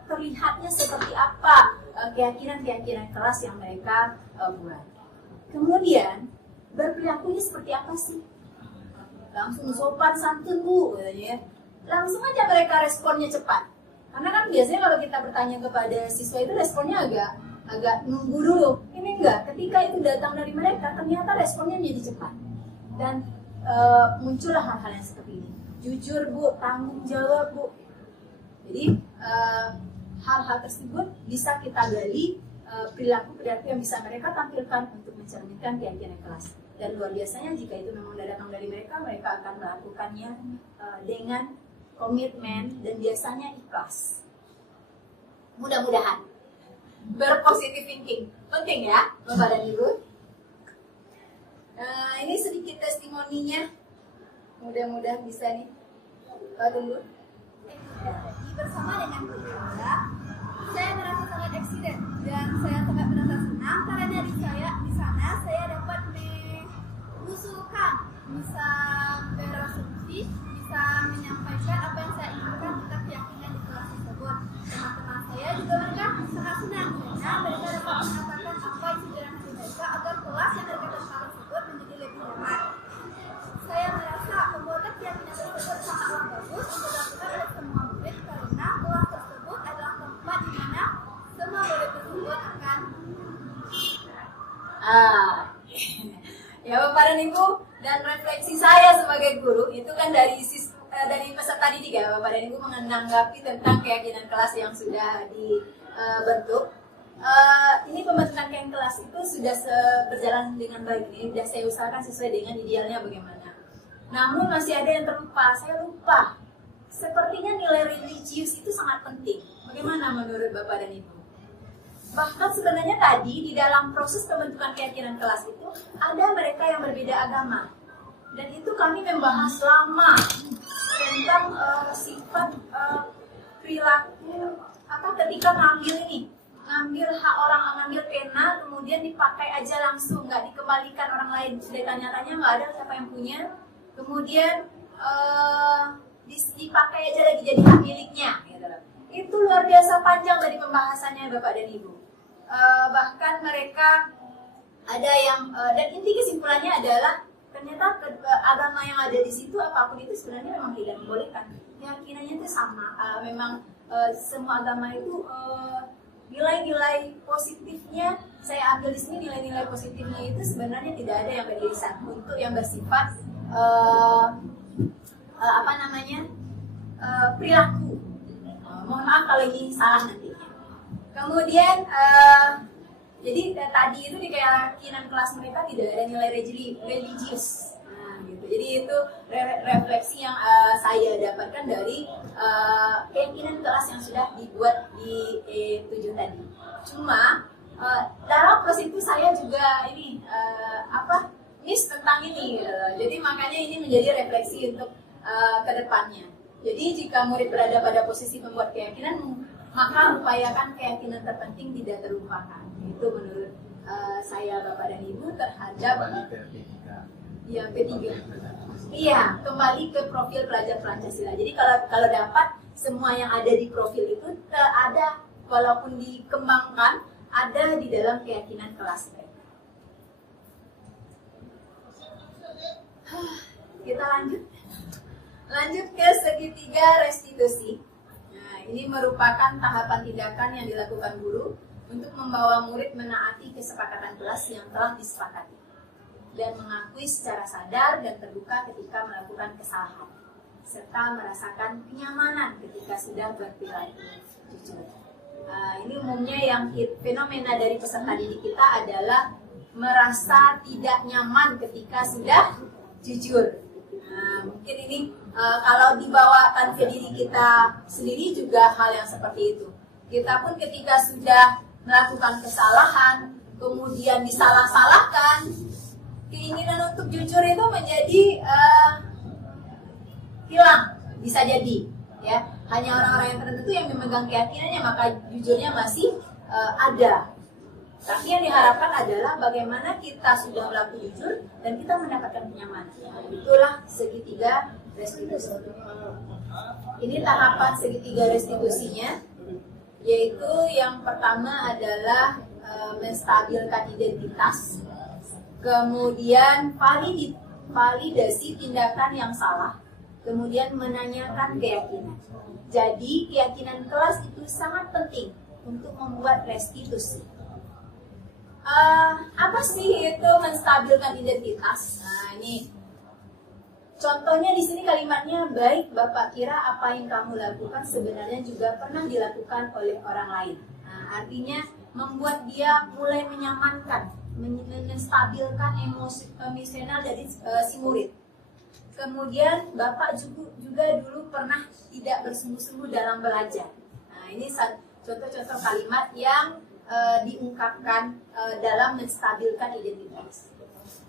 terlihatnya seperti apa keyakinan-keyakinan keras yang mereka buat. Kemudian berperilakunya seperti apa sih? Langsung sopan santun Bu katanya. Langsung aja mereka responnya cepat. Karena kan biasanya kalau kita bertanya kepada siswa itu responnya agak nunggu dulu. Ini enggak, ketika itu datang dari mereka ternyata responnya menjadi cepat. Dan muncullah hal-hal yang seperti ini. Jujur Bu, tanggung jawab Bu. Jadi hal-hal tersebut bisa kita gali, perilaku-perilaku yang bisa mereka tampilkan untuk mencerminkan keyakinan kelas. Dan luar biasanya jika itu memang datang dari mereka, mereka akan melakukannya dengan komitmen dan biasanya ikhlas. Mudah-mudahan berpositif thinking penting ya Bapak dan Ibu. Ini sedikit testimoninya, mudah-mudahan bisa nih. Tunggu. Bersama dengan Bu Yolanda, saya merasa sangat eksiden dan saya sangat merasa senang karena di sana saya dapat mengusulkan, bisa berasumsi, bisa menyampaikan apa yang saya inginkan tentang keyakinan di kelas tersebut. Teman-teman saya juga mereka sangat senang karena mereka dapat mengatakan apa isi dalam hati mereka agar kelas yang mereka tentang tersebut menjadi lebih nyaman. Saya merasa pembuatan keyakinan tersebut sangatlah bagus untuk dilakukan oleh semua murid karena kelas tersebut adalah tempat di mana semua murid tersebut akan ya Bapak dan Ibu, dan refleksi saya sebagai guru itu kan dari peserta didik ya Bapak dan Ibu menanggapi tentang keyakinan kelas yang sudah dibentuk. Ini pembentukan keyakinan kelas itu sudah berjalan dengan baik. Ini sudah saya usahakan sesuai dengan idealnya bagaimana. Namun masih ada yang terlupa. Saya lupa. Sepertinya nilai religius itu sangat penting. Bagaimana menurut Bapak dan Ibu? Bahkan sebenarnya tadi di dalam proses pembentukan keyakinan kelas itu ada mereka yang berbeda agama. Dan itu kami membahas lama tentang sifat perilaku ketika ngambil hak orang, ngambil pena kemudian dipakai aja langsung, nggak dikembalikan orang lain. Sudah tanya-tanya nggak ada siapa yang punya. Kemudian dipakai aja lagi jadi hak miliknya. Gitu. Itu luar biasa panjang dari pembahasannya Bapak dan Ibu. Bahkan mereka ada yang dan inti kesimpulannya adalah ternyata agama yang ada di situ apapun itu sebenarnya memang tidak membolehkan. Keyakinannya itu sama. Memang semua agama itu nilai-nilai positifnya saya ambil di sini. Nilai-nilai positifnya itu sebenarnya tidak ada yang beririsan untuk yang bersifat perilaku. Mohon maaf kalau ini salah nantinya. Kemudian jadi tadi itu di keyakinan kelas mereka tidak ada nilai religius. Gitu. Jadi itu refleksi yang saya dapatkan dari keyakinan kelas yang sudah dibuat di E7 tadi. Cuma dalam proses itu saya juga miss tentang ini. Jadi makanya ini menjadi refleksi untuk kedepannya. Jadi jika murid berada pada posisi membuat keyakinan, maka upayakan keyakinan terpenting tidak terlupakan. Itu menurut saya Bapak dan Ibu terhadap ya P3. Iya, kembali ke profil pelajar Pancasila. Jadi kalau dapat semua yang ada di profil itu ada, walaupun dikembangkan, ada di dalam keyakinan kelas mereka. Kita lanjut ke segitiga restitusi. Nah, ini merupakan tahapan tindakan yang dilakukan guru untuk membawa murid menaati kesepakatan kelas yang telah disepakati dan mengakui secara sadar dan terbuka ketika melakukan kesalahan, serta merasakan kenyamanan ketika sudah berperilaku jujur. Ini umumnya yang fenomena dari peserta didik kita adalah merasa tidak nyaman ketika sudah jujur. Mungkin ini kalau dibawakan ke diri kita sendiri juga hal yang seperti itu. Kita pun ketika sudah melakukan kesalahan, kemudian disalah-salahkan, keinginan untuk jujur itu menjadi hilang, bisa jadi, ya. Hanya orang-orang yang tertentu yang memegang keyakinannya, maka jujurnya masih ada. Tapi yang diharapkan adalah bagaimana kita sudah berlaku jujur dan kita mendapatkan kenyamanan. Itulah segitiga restitusi. Ini tahapan segitiga restitusinya, yaitu yang pertama adalah menstabilkan identitas, kemudian validasi tindakan yang salah, kemudian menanyakan keyakinan. Jadi keyakinan kelas itu sangat penting untuk membuat restitusi. Apa sih itu menstabilkan identitas? Nah, ini contohnya di sini kalimatnya, baik Bapak kira apa yang kamu lakukan sebenarnya juga pernah dilakukan oleh orang lain. Nah, artinya membuat dia mulai menyamankan, menstabilkan emosional dari si murid. Kemudian Bapak juga dulu pernah tidak bersungguh-sungguh dalam belajar. Nah, ini contoh-contoh kalimat yang diungkapkan dalam menstabilkan identitas.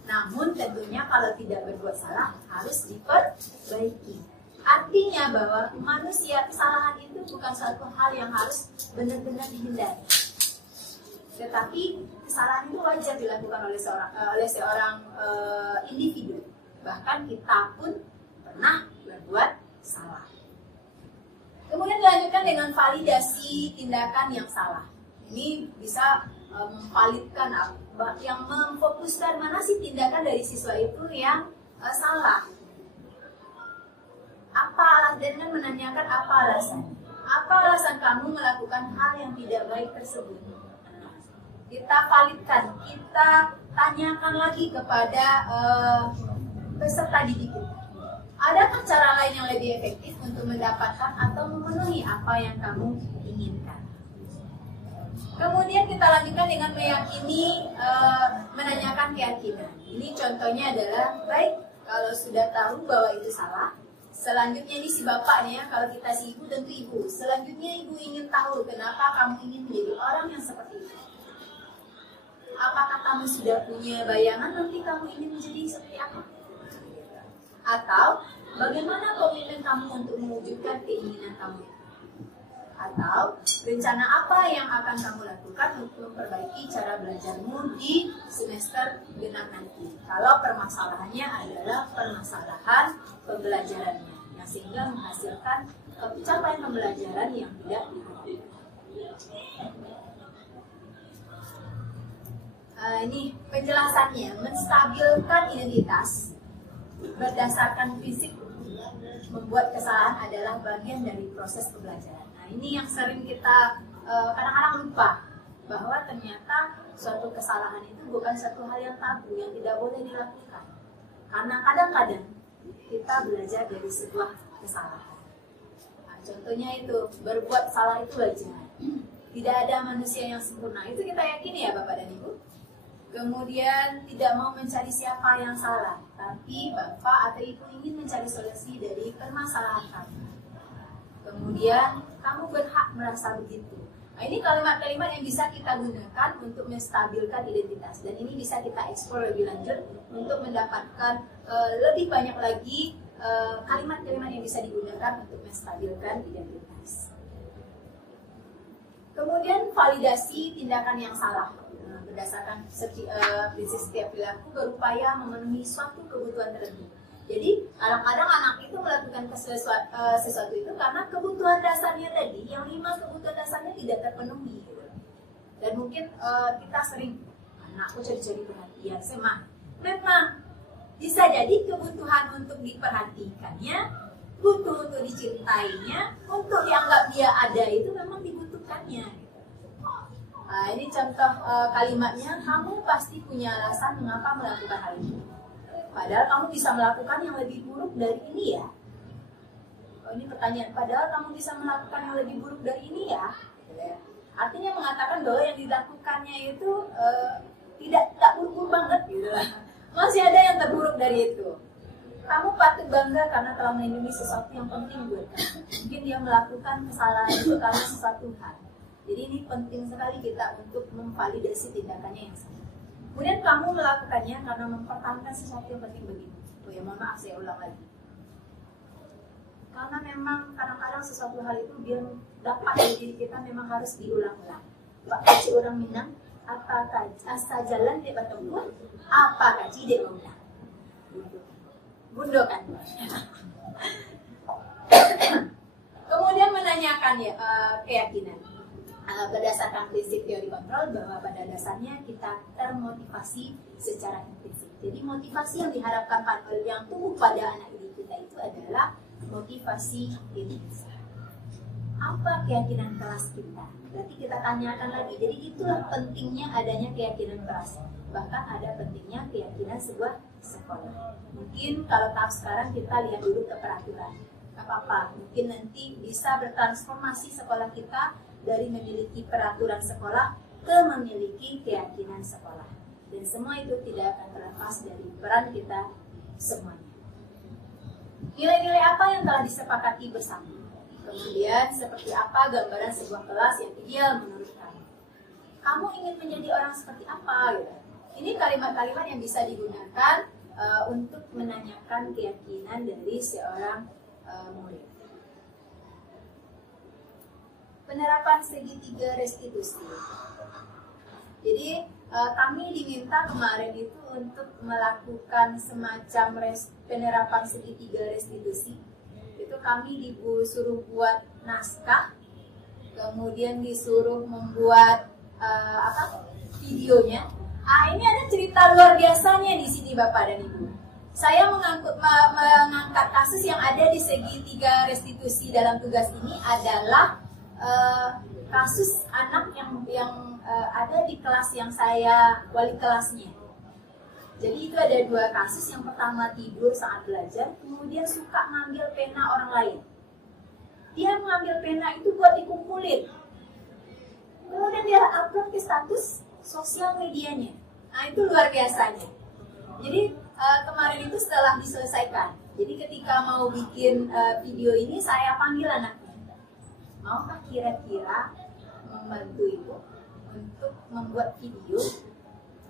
Namun tentunya kalau tidak berbuat salah harus diperbaiki. Artinya bahwa manusia, kesalahan itu bukan suatu hal yang harus benar-benar dihindari. Tetapi kesalahan itu wajar dilakukan oleh seorang individu. Bahkan kita pun pernah berbuat salah. Kemudian dilanjutkan dengan validasi tindakan yang salah. Ini bisa memvalidkan, yang memfokuskan mana sih tindakan dari siswa itu yang salah. Apa dengan menanyakan apa alasan? Apa alasan kamu melakukan hal yang tidak baik tersebut? Kita validkan, kita tanyakan lagi kepada peserta didik kita. Adakah cara lain yang lebih efektif untuk mendapatkan atau memenuhi apa yang kamu inginkan? Kemudian kita lanjutkan dengan meyakini, menanyakan keyakinan. Ini contohnya adalah, baik kalau sudah tahu bahwa itu salah, selanjutnya ini si bapak nih ya, kalau kita si ibu tentu ibu. Selanjutnya ibu ingin tahu kenapa kamu ingin menjadi orang yang seperti itu. Apakah kamu sudah punya bayangan nanti kamu ingin menjadi seperti apa? Atau bagaimana komitmen kamu untuk mewujudkan keinginan kamu? Atau rencana apa yang akan kamu lakukan untuk memperbaiki cara belajarmu di semester genap nanti? Kalau permasalahannya adalah permasalahan pembelajarannya, yang sehingga menghasilkan pencapaian pembelajaran yang tidak diharapkan. Ini penjelasannya, menstabilkan identitas berdasarkan prinsip membuat kesalahan adalah bagian dari proses pembelajaran. Nah, ini yang sering kita kadang-kadang lupa, bahwa ternyata suatu kesalahan itu bukan satu hal yang tabu, yang tidak boleh dilakukan. Karena kadang-kadang kita belajar dari sebuah kesalahan. Nah, contohnya itu, berbuat salah itu wajar. Tidak ada manusia yang sempurna. Itu kita yakini ya Bapak dan Ibu. Kemudian tidak mau mencari siapa yang salah, tapi Bapak atau Ibu ingin mencari solusi dari permasalahan kamu. Kemudian kamu berhak merasa begitu. Nah, ini kalimat-kalimat yang bisa kita gunakan untuk menstabilkan identitas, dan ini bisa kita eksplor lebih lanjut untuk mendapatkan lebih banyak lagi kalimat-kalimat yang bisa digunakan untuk menstabilkan identitas. Kemudian validasi tindakan yang salah. Berdasarkan prinsip setiap perilaku berupaya memenuhi suatu kebutuhan tertentu. Jadi kadang-kadang anak itu melakukan sesuatu itu karena kebutuhan dasarnya tadi, yang 5 kebutuhan dasarnya tidak terpenuhi. Dan mungkin kita sering, anakku cari-cari perhatian, memang bisa jadi kebutuhan untuk diperhatikannya, butuh untuk dicintainya, untuk dianggap dia ada itu memang dibutuhkannya. Nah, ini contoh kalimatnya, kamu pasti punya alasan mengapa melakukan hal ini. Padahal kamu bisa melakukan yang lebih buruk dari ini ya. Oh, ini pertanyaan, padahal kamu bisa melakukan yang lebih buruk dari ini ya. Artinya mengatakan bahwa yang dilakukannya itu tidak buruk-buruk banget gitu lah. Masih ada yang terburuk dari itu. Kamu patut bangga karena telah melindungi sesuatu yang penting buat kamu. Mungkin dia melakukan kesalahan itu karena sesuatu hal. Jadi ini penting sekali kita untuk memvalidasi tindakannya yang salah. Kemudian kamu melakukannya karena mempertahankan sesuatu yang penting bagimu. Oh ya, mohon maaf saya ulang lagi. Karena memang kadang-kadang sesuatu hal itu biar dapat dari diri kita memang harus diulang-ulang. Pak kaji orang Minang, apa kaji asa jalan di batangku, apa kaji di ulang. Bundo kan. Kemudian menanyakan ya keyakinan. Berdasarkan prinsip teori kontrol bahwa pada dasarnya kita termotivasi secara intensif. Jadi motivasi yang diharapkan yang tumbuh pada anak didik kita itu adalah motivasi intensif. Apa keyakinan kelas kita? Berarti kita tanyakan lagi. Jadi itulah pentingnya adanya keyakinan kelas. Bahkan ada pentingnya keyakinan sebuah sekolah. Mungkin kalau tahap sekarang kita lihat dulu ke peraturan. Gak apa-apa. Mungkin nanti bisa bertransformasi sekolah kita dari memiliki peraturan sekolah ke memiliki keyakinan sekolah. Dan semua itu tidak akan terlepas dari peran kita semuanya. Nilai-nilai apa yang telah disepakati bersama? Kemudian seperti apa gambaran sebuah kelas yang ideal menurut kamu? Kamu ingin menjadi orang seperti apa? Gitu. Ini kalimat-kalimat yang bisa digunakan untuk menanyakan keyakinan dari seorang murid. Penerapan segitiga restitusi. Jadi kami diminta kemarin itu untuk melakukan semacam penerapan segitiga restitusi. Itu kami disuruh buat naskah, kemudian disuruh membuat videonya. Ini ada cerita luar biasanya di sini Bapak dan Ibu. Saya mengangkat kasus yang ada di segitiga restitusi dalam tugas ini adalah kasus anak yang ada di kelas yang saya wali kelasnya. Jadi itu ada 2 kasus. Yang pertama tidur saat belajar, kemudian suka ngambil pena orang lain. Dia mengambil pena itu buat dikumpulin. Kemudian dia upload ke status sosial medianya. Nah itu luar biasanya. Jadi kemarin itu setelah diselesaikan. Jadi ketika mau bikin video ini saya panggil anaknya. Maukah kira-kira membantu ibu untuk membuat video?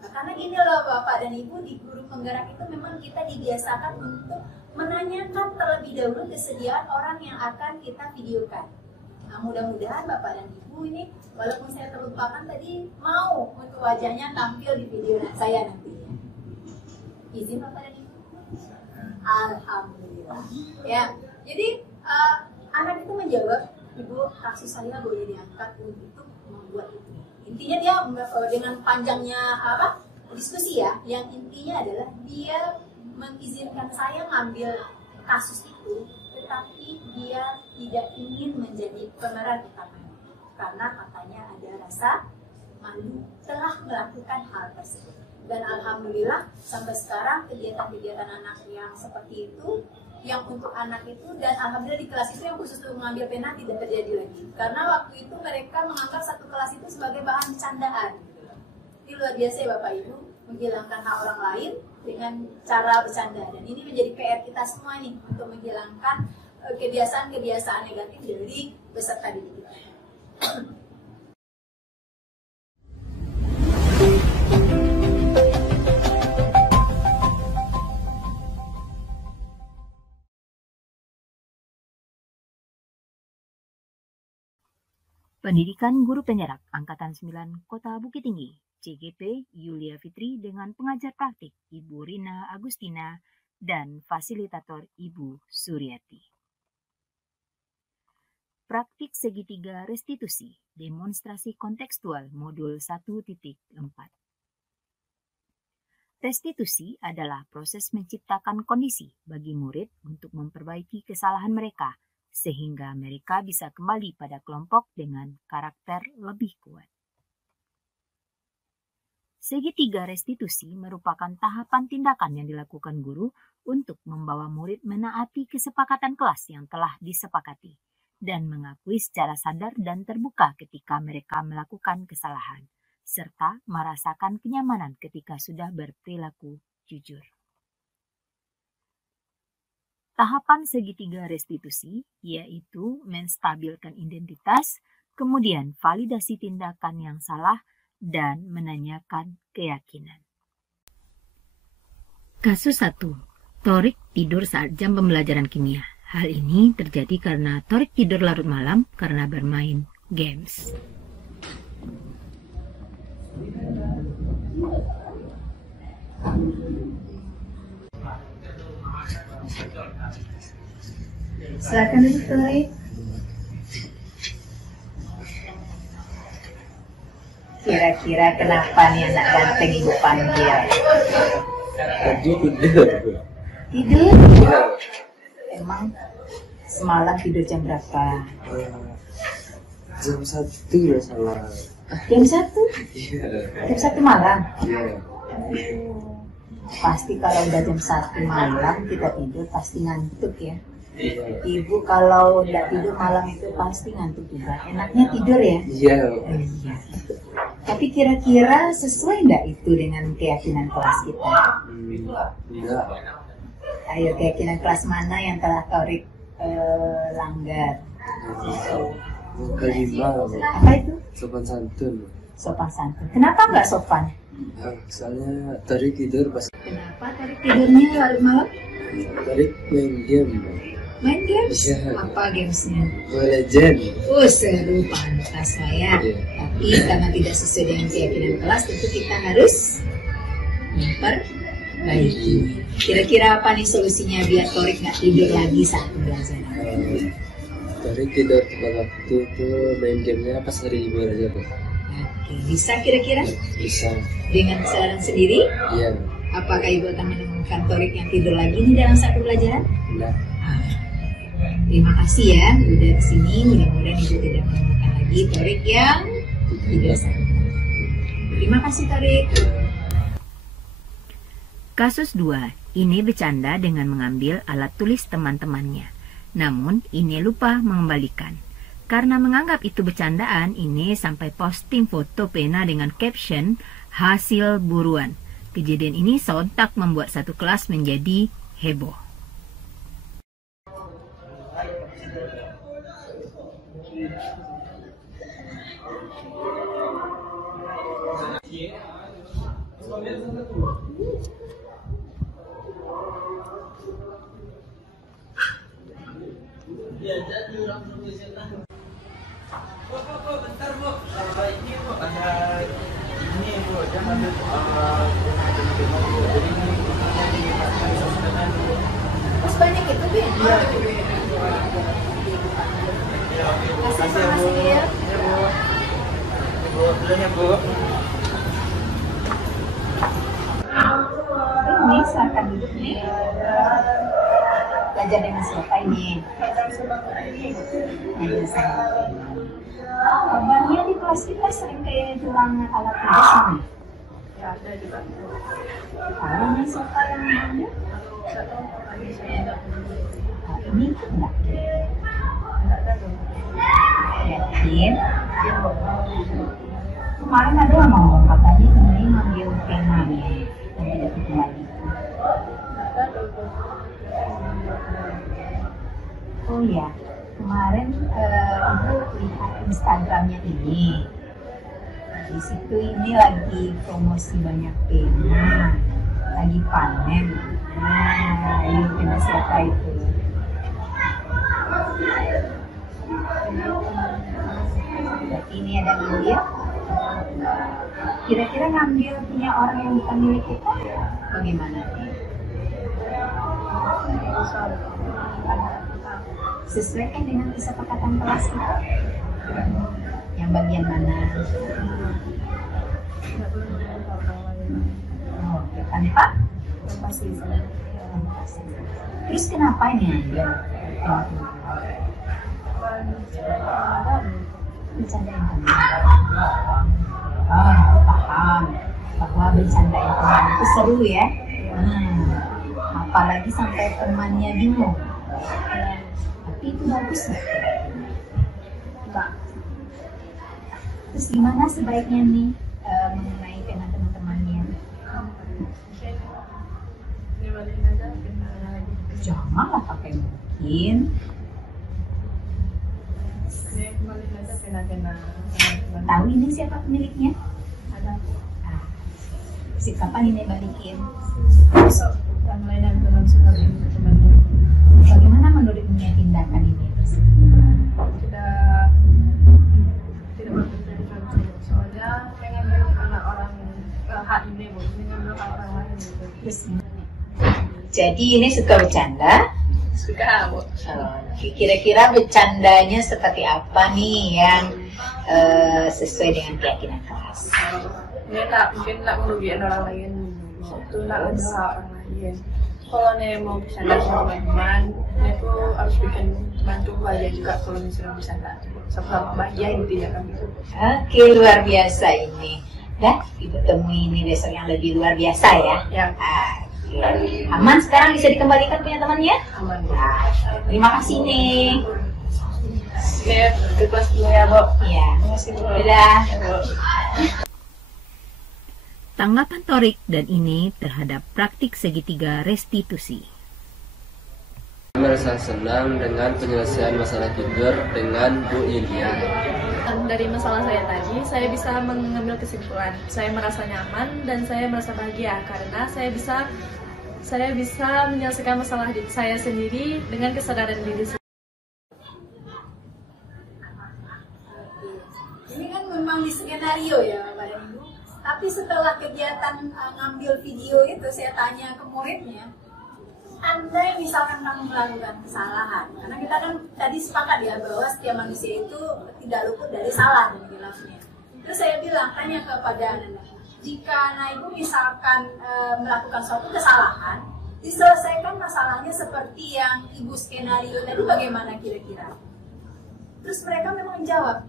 Nah, karena gini loh Bapak dan Ibu, di guru penggerak itu memang kita dibiasakan untuk menanyakan terlebih dahulu kesediaan orang yang akan kita videokan. Nah mudah-mudahan Bapak dan Ibu ini, walaupun saya terlupakan tadi, mau untuk wajahnya tampil di video saya nanti. Izin Bapak dan Ibu? Alhamdulillah. Ya, jadi anak itu menjawab, Ibu, kasus saya boleh diangkat untuk membuat itu. Intinya dia dengan panjangnya diskusi ya, yang intinya adalah dia mengizinkan saya ngambil kasus itu, tetapi dia tidak ingin menjadi pemeran utamanya karena katanya ada rasa malu telah melakukan hal tersebut. Dan alhamdulillah sampai sekarang kegiatan-kegiatan anak yang seperti itu, yang untuk anak itu, dan alhamdulillah di kelas itu yang khusus untuk mengambil pena tidak terjadi lagi. Karena waktu itu mereka menganggap satu kelas itu sebagai bahan candaan. Ini luar biasa ya Bapak Ibu, menghilangkan hak orang lain dengan cara bercanda. Dan ini menjadi PR kita semua nih, untuk menghilangkan kebiasaan-kebiasaan negatif dari peserta didik kita. Pendidikan Guru Penyerak Angkatan 9 Kota Bukit Tinggi, CGP Yulia Fitri dengan pengajar praktik Ibu Rina Agustina dan fasilitator Ibu Suryati. Praktik segitiga restitusi, demonstrasi kontekstual modul 1.4. Restitusi adalah proses menciptakan kondisi bagi murid untuk memperbaiki kesalahan mereka, sehingga mereka bisa kembali pada kelompok dengan karakter lebih kuat. Segitiga restitusi merupakan tahapan tindakan yang dilakukan guru untuk membawa murid menaati kesepakatan kelas yang telah disepakati dan mengakui secara sadar dan terbuka ketika mereka melakukan kesalahan, serta merasakan kenyamanan ketika sudah berperilaku jujur. Tahapan segitiga restitusi yaitu menstabilkan identitas, kemudian validasi tindakan yang salah, dan menanyakan keyakinan. Kasus 1. Thorik tidur saat jam pembelajaran kimia. Hal ini terjadi karena Thorik tidur larut malam karena bermain games. Silakan Thorik. Kira-kira kenapa nih anak ganteng ibu panggil? Tadi tidur. Tidur? Emang semalam tidur jam berapa? Jam 1 ya salah. Jam 1? Iya. Jam 1 malam? Iya. Pasti kalau udah jam 1 malam kita tidur pasti ngantuk ya. Iya. Ibu kalau udah tidur malam itu pasti ngantuk juga. Enaknya tidur ya? Iya. Iya. Tapi kira-kira sesuai nggak itu dengan keyakinan kelas kita? Enggak. Ayo, keyakinan kelas mana yang telah Thorik langgar? Yang kelima. Apa itu? Sopan santun. Sopan santun. Kenapa nggak sopan? Soalnya tadi tidur pas Kenapa Thorik tidurnya larut malam? tadi main game. Main games? Iya. Apa gamesnya? Mobile Legend. Oh, seru, pantas saya. Iya. Tapi karena tidak sesuai dengan keyakinan kelas, tentu kita harus memperbaiki. Kira-kira apa nih solusinya biar Thorik nggak tidur lagi saat belajar? Tadi tidur tepat waktu tuh main gamenya pas hari libur aja tuh. Oke, bisa kira-kira? Bisa. Dengan kesadaran sendiri, Iya. apakah Ibu akan menemukan Thorik yang tidur lagi nih dalam saat pembelajaran? Enggak. Terima kasih ya udah kesini. Mudah-mudahan Ibu tidak menemukan lagi Thorik yang tidur saat. Terima kasih Thorik. Kasus 2. Ini bercanda dengan mengambil alat tulis teman-temannya. Namun, ini lupa mengembalikan. Karena menganggap itu bercandaan, ini sampai posting foto pena dengan caption hasil buruan. Kejadian ini sontak membuat satu kelas menjadi heboh. Mas banyak itu Bin? Iya. Kasih informasi ya. Bu, dulu ya Bu. Ini silakan duduk nih. Belajar dengan siapa ini? Belajar sama. Kabarnya di kelas kita sering kayak kurang alat tulis ini. Tahu nih siapa yang ada? Ini enggak. Yakin? Kemarin ada yang ngomong katanya ini ngambil penanya dan tidak kembali. Oh ya, kemarin Ibu lihat Instagramnya ini. Di situ ini lagi promosi banyak pena, lagi panen. Nah, ini pena siapa itu? Berarti ini ada ngambil. Kira-kira ngambil punya orang yang bukan milik kita bagaimana? Sesuaikan dengan kesepakatan kelas kita. Yang bagian mana? Tanpa? Terus kenapa ini? Bercandain teman. Paham bahwa bercandain teman itu seru ya. Apalagi sampai temannya bingung. Tapi itu bagus nggak? Terus gimana sebaiknya nih mengenai pena teman-temannya? Janganlah pakai mungkin. Tahu ini siapa pemiliknya? Ada. Kapan ini balikin? Besok yang lain yang teman sudah temannya. Bagaimana menurutnya tindakan ini? Tidak berpikir soalnya mengambil anak orang hak ini bu, mengambil hak orang lain gitu. Terus, jadi ini suka bercanda? Suka bu. Kira-kira bercandanya seperti apa nih yang sesuai dengan keyakinan kelas? Dia tak mungkin tak merugikan orang lain, itu tak ada orang lain. Kalau nih mau bercanda sama teman, dia tuh harus bikin teman tuh bahagia juga kalau misalnya bercanda. Sama bahagia intinya kan gitu. Oke, luar biasa ini. Dah, ibu temui ini besok yang lebih luar biasa ya. Ya. Aman sekarang bisa dikembalikan punya temannya? Aman. Terima kasih nih. Oke, ke kelas dulu ya, Bu. Iya. Terima kasih, Bu. Dadah. Tanggapan Thorik dan ini terhadap praktik segitiga restitusi. Merasa senang dengan penyelesaian masalah tidur dengan Bu Yulia. Dari masalah saya tadi, saya bisa mengambil kesimpulan. Saya merasa nyaman dan saya merasa bahagia karena saya bisa menyelesaikan masalah saya sendiri dengan kesadaran diri sendiri. Ini kan memang di skenario ya Bapak dan Ibu. Tapi setelah kegiatan ngambil video itu saya tanya ke muridnya, andai misalkan kamu melakukan kesalahan, karena kita kan tadi sepakat ya bahwa setiap manusia itu tidak luput dari salah dan khilafnya. Terus saya bilang, tanya kepada anak, jika anak ibu misalkan melakukan suatu kesalahan, diselesaikan masalahnya seperti yang ibu skenario tadi, bagaimana kira-kira? Terus mereka memang menjawab,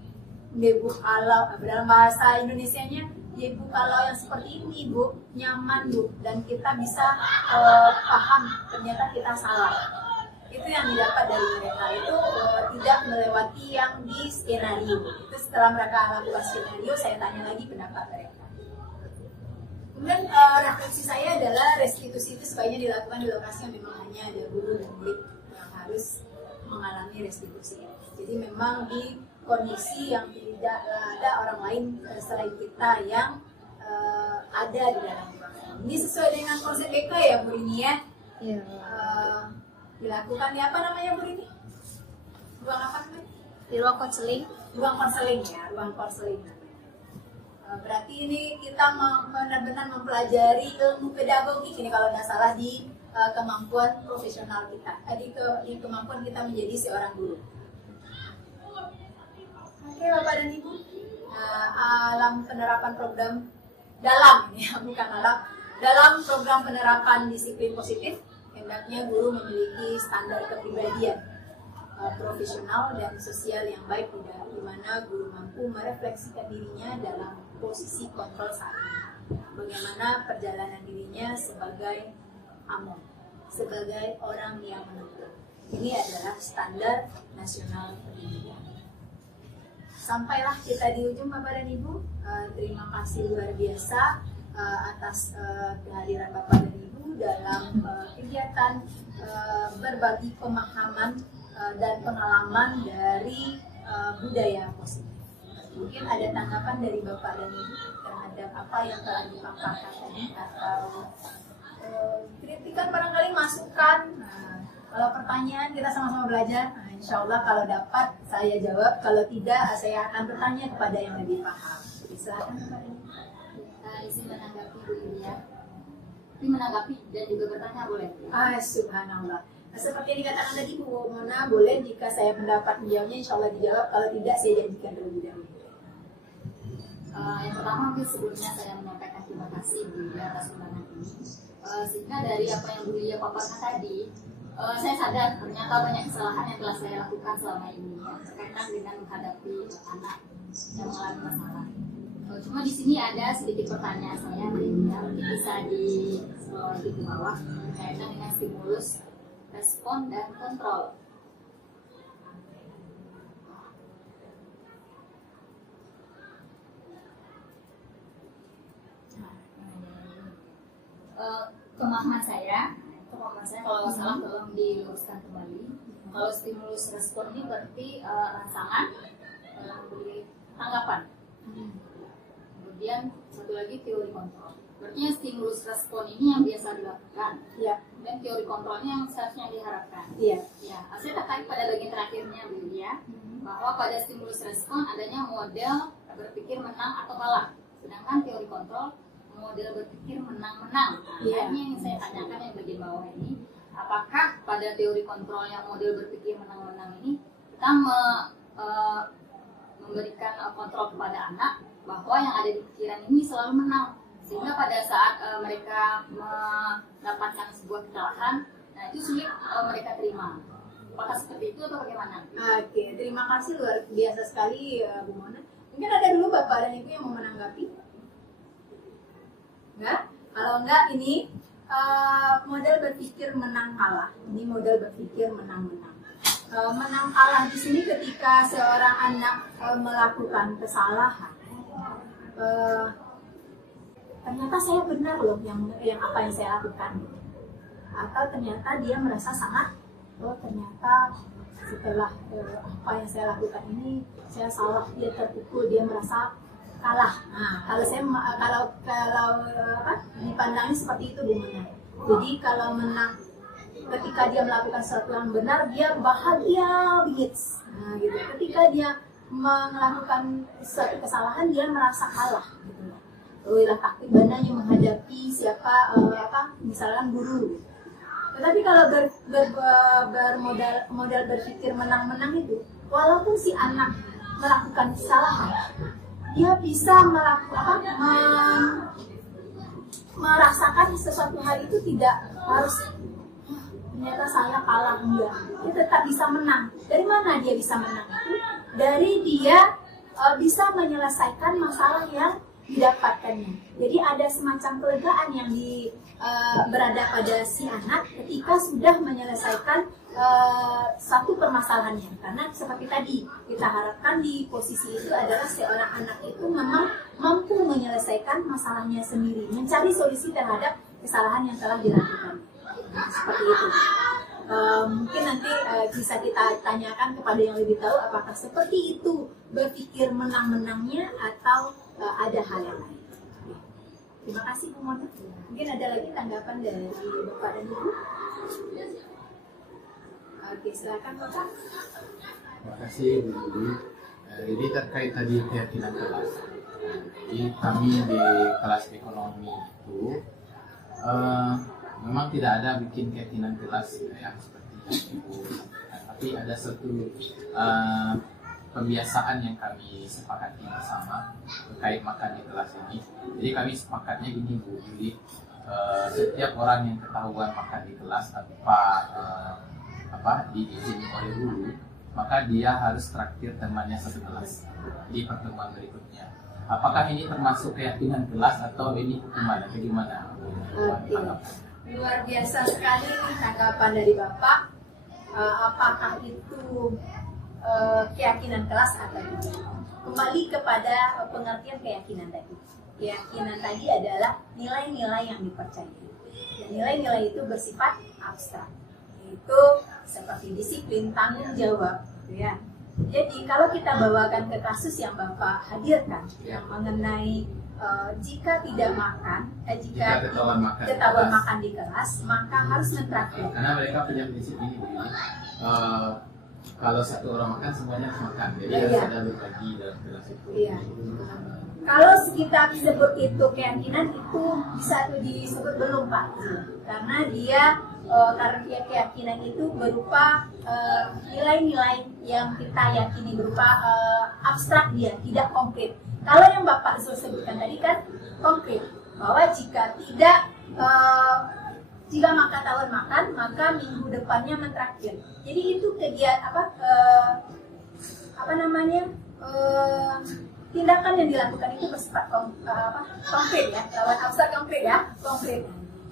ibu kalau dalam bahasa Indonesianya, ya ibu kalau yang seperti ini ibu nyaman bu, dan kita bisa paham ternyata kita salah. Itu yang didapat dari mereka, itu tidak melewati yang di skenario. Itu setelah mereka lakukan skenario, saya tanya lagi pendapat mereka. Kemudian refleksi saya adalah restitusi itu sebaiknya dilakukan di lokasi yang memang hanya ada guru dan murid yang harus mengalami restitusi. Jadi memang di kondisi yang tidak ada orang lain selain kita yang ada di dalam ruangan. Ini sesuai dengan konsep BK ya Bu ini ya. Iya. Dilakukan di apa namanya Bu ini? Ruang apa namanya? Di ruang konseling. Ruang konseling ya, ruang konseling. Berarti ini kita benar-benar mempelajari ilmu pedagogik ini kalau tidak salah di kemampuan profesional kita, di kemampuan kita menjadi seorang guru. Oke Bapak dan Ibu, dalam penerapan program dalam program penerapan disiplin positif, hendaknya guru memiliki standar kepribadian profesional dan sosial yang baik, di mana guru mampu merefleksikan dirinya dalam posisi kontrol saat ini. Bagaimana perjalanan dirinya sebagai among, sebagai orang yang menentu. Ini adalah standar nasional pendidikan. Sampailah kita di ujung Bapak dan Ibu. Terima kasih luar biasa atas kehadiran Bapak dan Ibu dalam kegiatan berbagi pemahaman dan pengalaman dari budaya positif. Mungkin ada tanggapan dari Bapak dan Ibu terhadap apa yang telah dipaparkan tadi, atau kritikan barangkali, masukan. Kalau pertanyaan kita sama-sama belajar. Nah, insya Allah kalau dapat saya jawab, kalau tidak saya akan bertanya kepada yang lebih paham. Silakan. Izin menanggapi Bu Yulia. Tapi menanggapi dan juga bertanya boleh? Subhanallah. Nah, seperti yang dikatakan tadi Bu Mona, boleh jika saya pendapat menjawabnya, insya Allah dijawab. Kalau tidak, saya janjikan terlebih dahulu. Yang pertama mungkin sebelumnya saya menyampaikan terima kasih Bu Yulia atas undangan ini. Sehingga dari apa yang Bu Yulia paparkan tadi, saya sadar ternyata banyak kesalahan yang telah saya lakukan selama ini yang berkaitan dengan menghadapi anak yang mengalami masalah. Cuma di sini ada sedikit pertanyaan saya yang bisa di bawah berkaitan dengan stimulus, respon, dan kontrol. Pemahaman saya kalau salah tolong diluruskan kembali. Kalau stimulus respon ini berarti rangsangan, memberi tanggapan. Kemudian satu lagi teori kontrol. Berarti stimulus respon ini yang biasa dilakukan. Ya. Dan teori kontrolnya yang seharusnya diharapkan. Iya. Ya, saya tertarik pada bagian terakhirnya Bu Yulia, bahwa pada stimulus respon adanya model berpikir menang atau kalah. Sedangkan teori kontrol model berpikir menang-menang. Nah, Iya. ini yang saya tanyakan yang bagian bawah ini, apakah pada teori kontrol yang model berpikir menang-menang ini kita memberikan kontrol kepada anak bahwa yang ada di pikiran ini selalu menang, sehingga pada saat mereka mendapatkan sebuah kekalahan, nah itu sulit mereka terima. Apakah seperti itu atau bagaimana? Oke, terima kasih luar biasa sekali Bu Mona. Mungkin ada dulu Bapak dan Ibu yang mau menanggapi? Enggak? Kalau enggak, ini model berpikir menang kalah. Ini model berpikir menang-menang. Menang kalah di sini ketika seorang anak melakukan kesalahan. Ternyata saya benar loh yang apa yang saya lakukan. Atau ternyata dia merasa sangat, ternyata setelah apa yang saya lakukan ini saya salah, dia terpukul, dia merasa kalah. Nah, kalau dipandangnya seperti itu Bu Mona. Jadi kalau menang ketika dia melakukan sesuatu yang benar, dia bahagia banget. Nah, gitu. Ketika dia melakukan suatu kesalahan, dia merasa kalah. Gitu. Lah takut bananya menghadapi siapa misalkan guru. Tetapi kalau bermodal berpikir menang-menang itu, walaupun si anak melakukan kesalahan, dia bisa merasakan sesuatu hal itu tidak harus ternyata saya kalah, enggak. Dia tetap bisa menang. Dari mana dia bisa menang itu? Dari dia bisa menyelesaikan masalah yang didapatkannya. Jadi ada semacam kelegaan yang berada pada si anak ketika sudah menyelesaikan satu permasalahannya. Karena seperti tadi kita harapkan di posisi itu adalah seorang anak itu memang mampu menyelesaikan masalahnya sendiri, mencari solusi terhadap kesalahan yang telah dilakukan. Seperti itu. Mungkin nanti bisa kita tanyakan kepada yang lebih tahu apakah seperti itu berpikir menang-menangnya atau ada hal yang lain. Terima kasih Bu Mona. Mungkin ada lagi tanggapan dari Bapak dan Ibu? Oke, silakan Bapak. Terima kasih Bu Yuli. Jadi terkait tadi keyakinan kelas. Jadi kami di kelas ekonomi itu memang tidak ada bikin keyakinan kelas yang seperti itu. Tapi ada satu pembiasaan yang kami sepakati bersama terkait makan di kelas ini. Jadi kami sepakatnya gini Bu Yuli, setiap orang yang ketahuan makan di kelas tanpa diizin oleh guru, maka dia harus traktir temannya satu kelas di pertemuan berikutnya. Apakah ini termasuk keyakinan kelas atau ini hukuman atau gimana? Oke. Luar biasa sekali tanggapan dari Bapak. Apakah itu keyakinan kelas atau tidak? Kembali kepada pengertian keyakinan tadi. Keyakinan tadi adalah nilai-nilai yang dipercayai. Dan nilai-nilai itu bersifat abstrak. Itu seperti disiplin, tanggung jawab, gitu ya. Jadi kalau kita bawakan ke kasus yang Bapak hadirkan yang mengenai jika tidak makan, jika ketahuan ketahuan makan di kelas, maka harus mentraktir. Karena mereka punya prinsip ini, kalau satu orang makan semuanya harus makan, jadi harus ada berbagi dalam kelas itu. Iya. Kalau kita sebut itu keyakinan, itu bisa disebut belum Pak, karena dia keyakinan itu berupa nilai-nilai yang kita yakini, berupa abstrak, dia tidak konkret. Kalau yang Bapak Zul sebutkan tadi kan konkret, bahwa jika maka tawar makan, maka minggu depannya mentraktir. Jadi itu kegiatan tindakan yang dilakukan itu bersifat konkret ya, lawan abstrak konkret.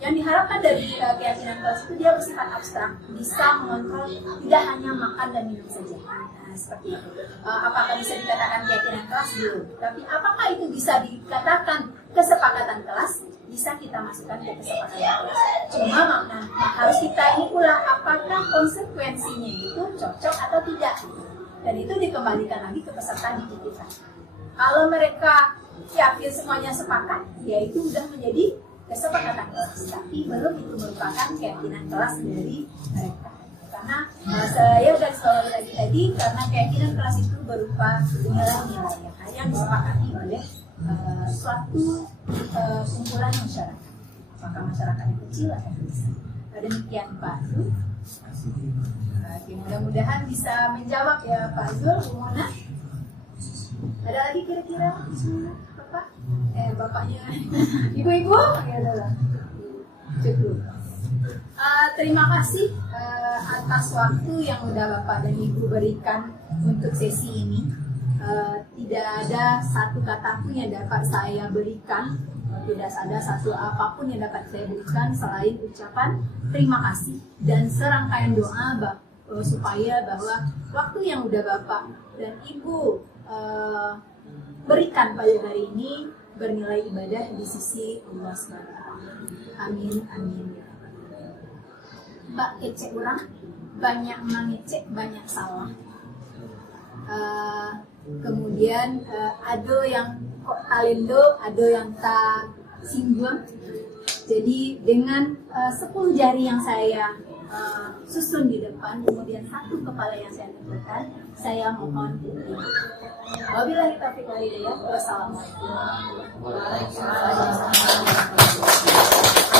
Yang diharapkan dari keyakinan kelas itu dia bersifat abstrak, bisa mengontrol tidak hanya makan dan minum saja. Nah, seperti itu. Apakah bisa dikatakan keyakinan kelas? Belum. Tapi apakah itu bisa dikatakan kesepakatan kelas? Bisa kita masukkan ke kesepakatan kelas. Cuma harus kita ini pula apakah konsekuensinya itu cocok atau tidak. Dan itu dikembalikan lagi ke peserta didik kita. Kalau mereka yakin semuanya sepakat, ya itu sudah menjadi kesepakatan kelas, tapi belum itu merupakan keyakinan kelas dari mereka. Karena saya sudah selalu lagi tadi, karena keyakinan kelas itu berupa nilai-nilai yang disepakati oleh suatu kumpulan masyarakat. Maka masyarakat yang kecil atau besar. Demikian Pak Zul. Mudah-mudahan bisa menjawab ya Pak Zul, Bu Mona. Ada lagi kira-kira Bapak? Bapaknya ibu-ibu? Ya adalah cukup. Terima kasih atas waktu yang udah Bapak dan Ibu berikan untuk sesi ini. Tidak ada satu kata pun yang dapat saya berikan, tidak ada satu apapun yang dapat saya berikan selain ucapan terima kasih dan serangkaian doa supaya bahwa waktu yang udah Bapak dan Ibu berikan pada hari ini bernilai ibadah di sisi Allah SWT. Amin, amin. Mbak ecek orang, banyak mengecek, banyak salah. Kemudian ada yang kok talendo, ada yang tak singgung. Jadi dengan 10 jari yang saya susun di depan, kemudian satu kepala yang saya tentukan, saya mohon wabillahi taufiq wal hidayah. Wassalamualaikum warahmatullahi wabarakatuh.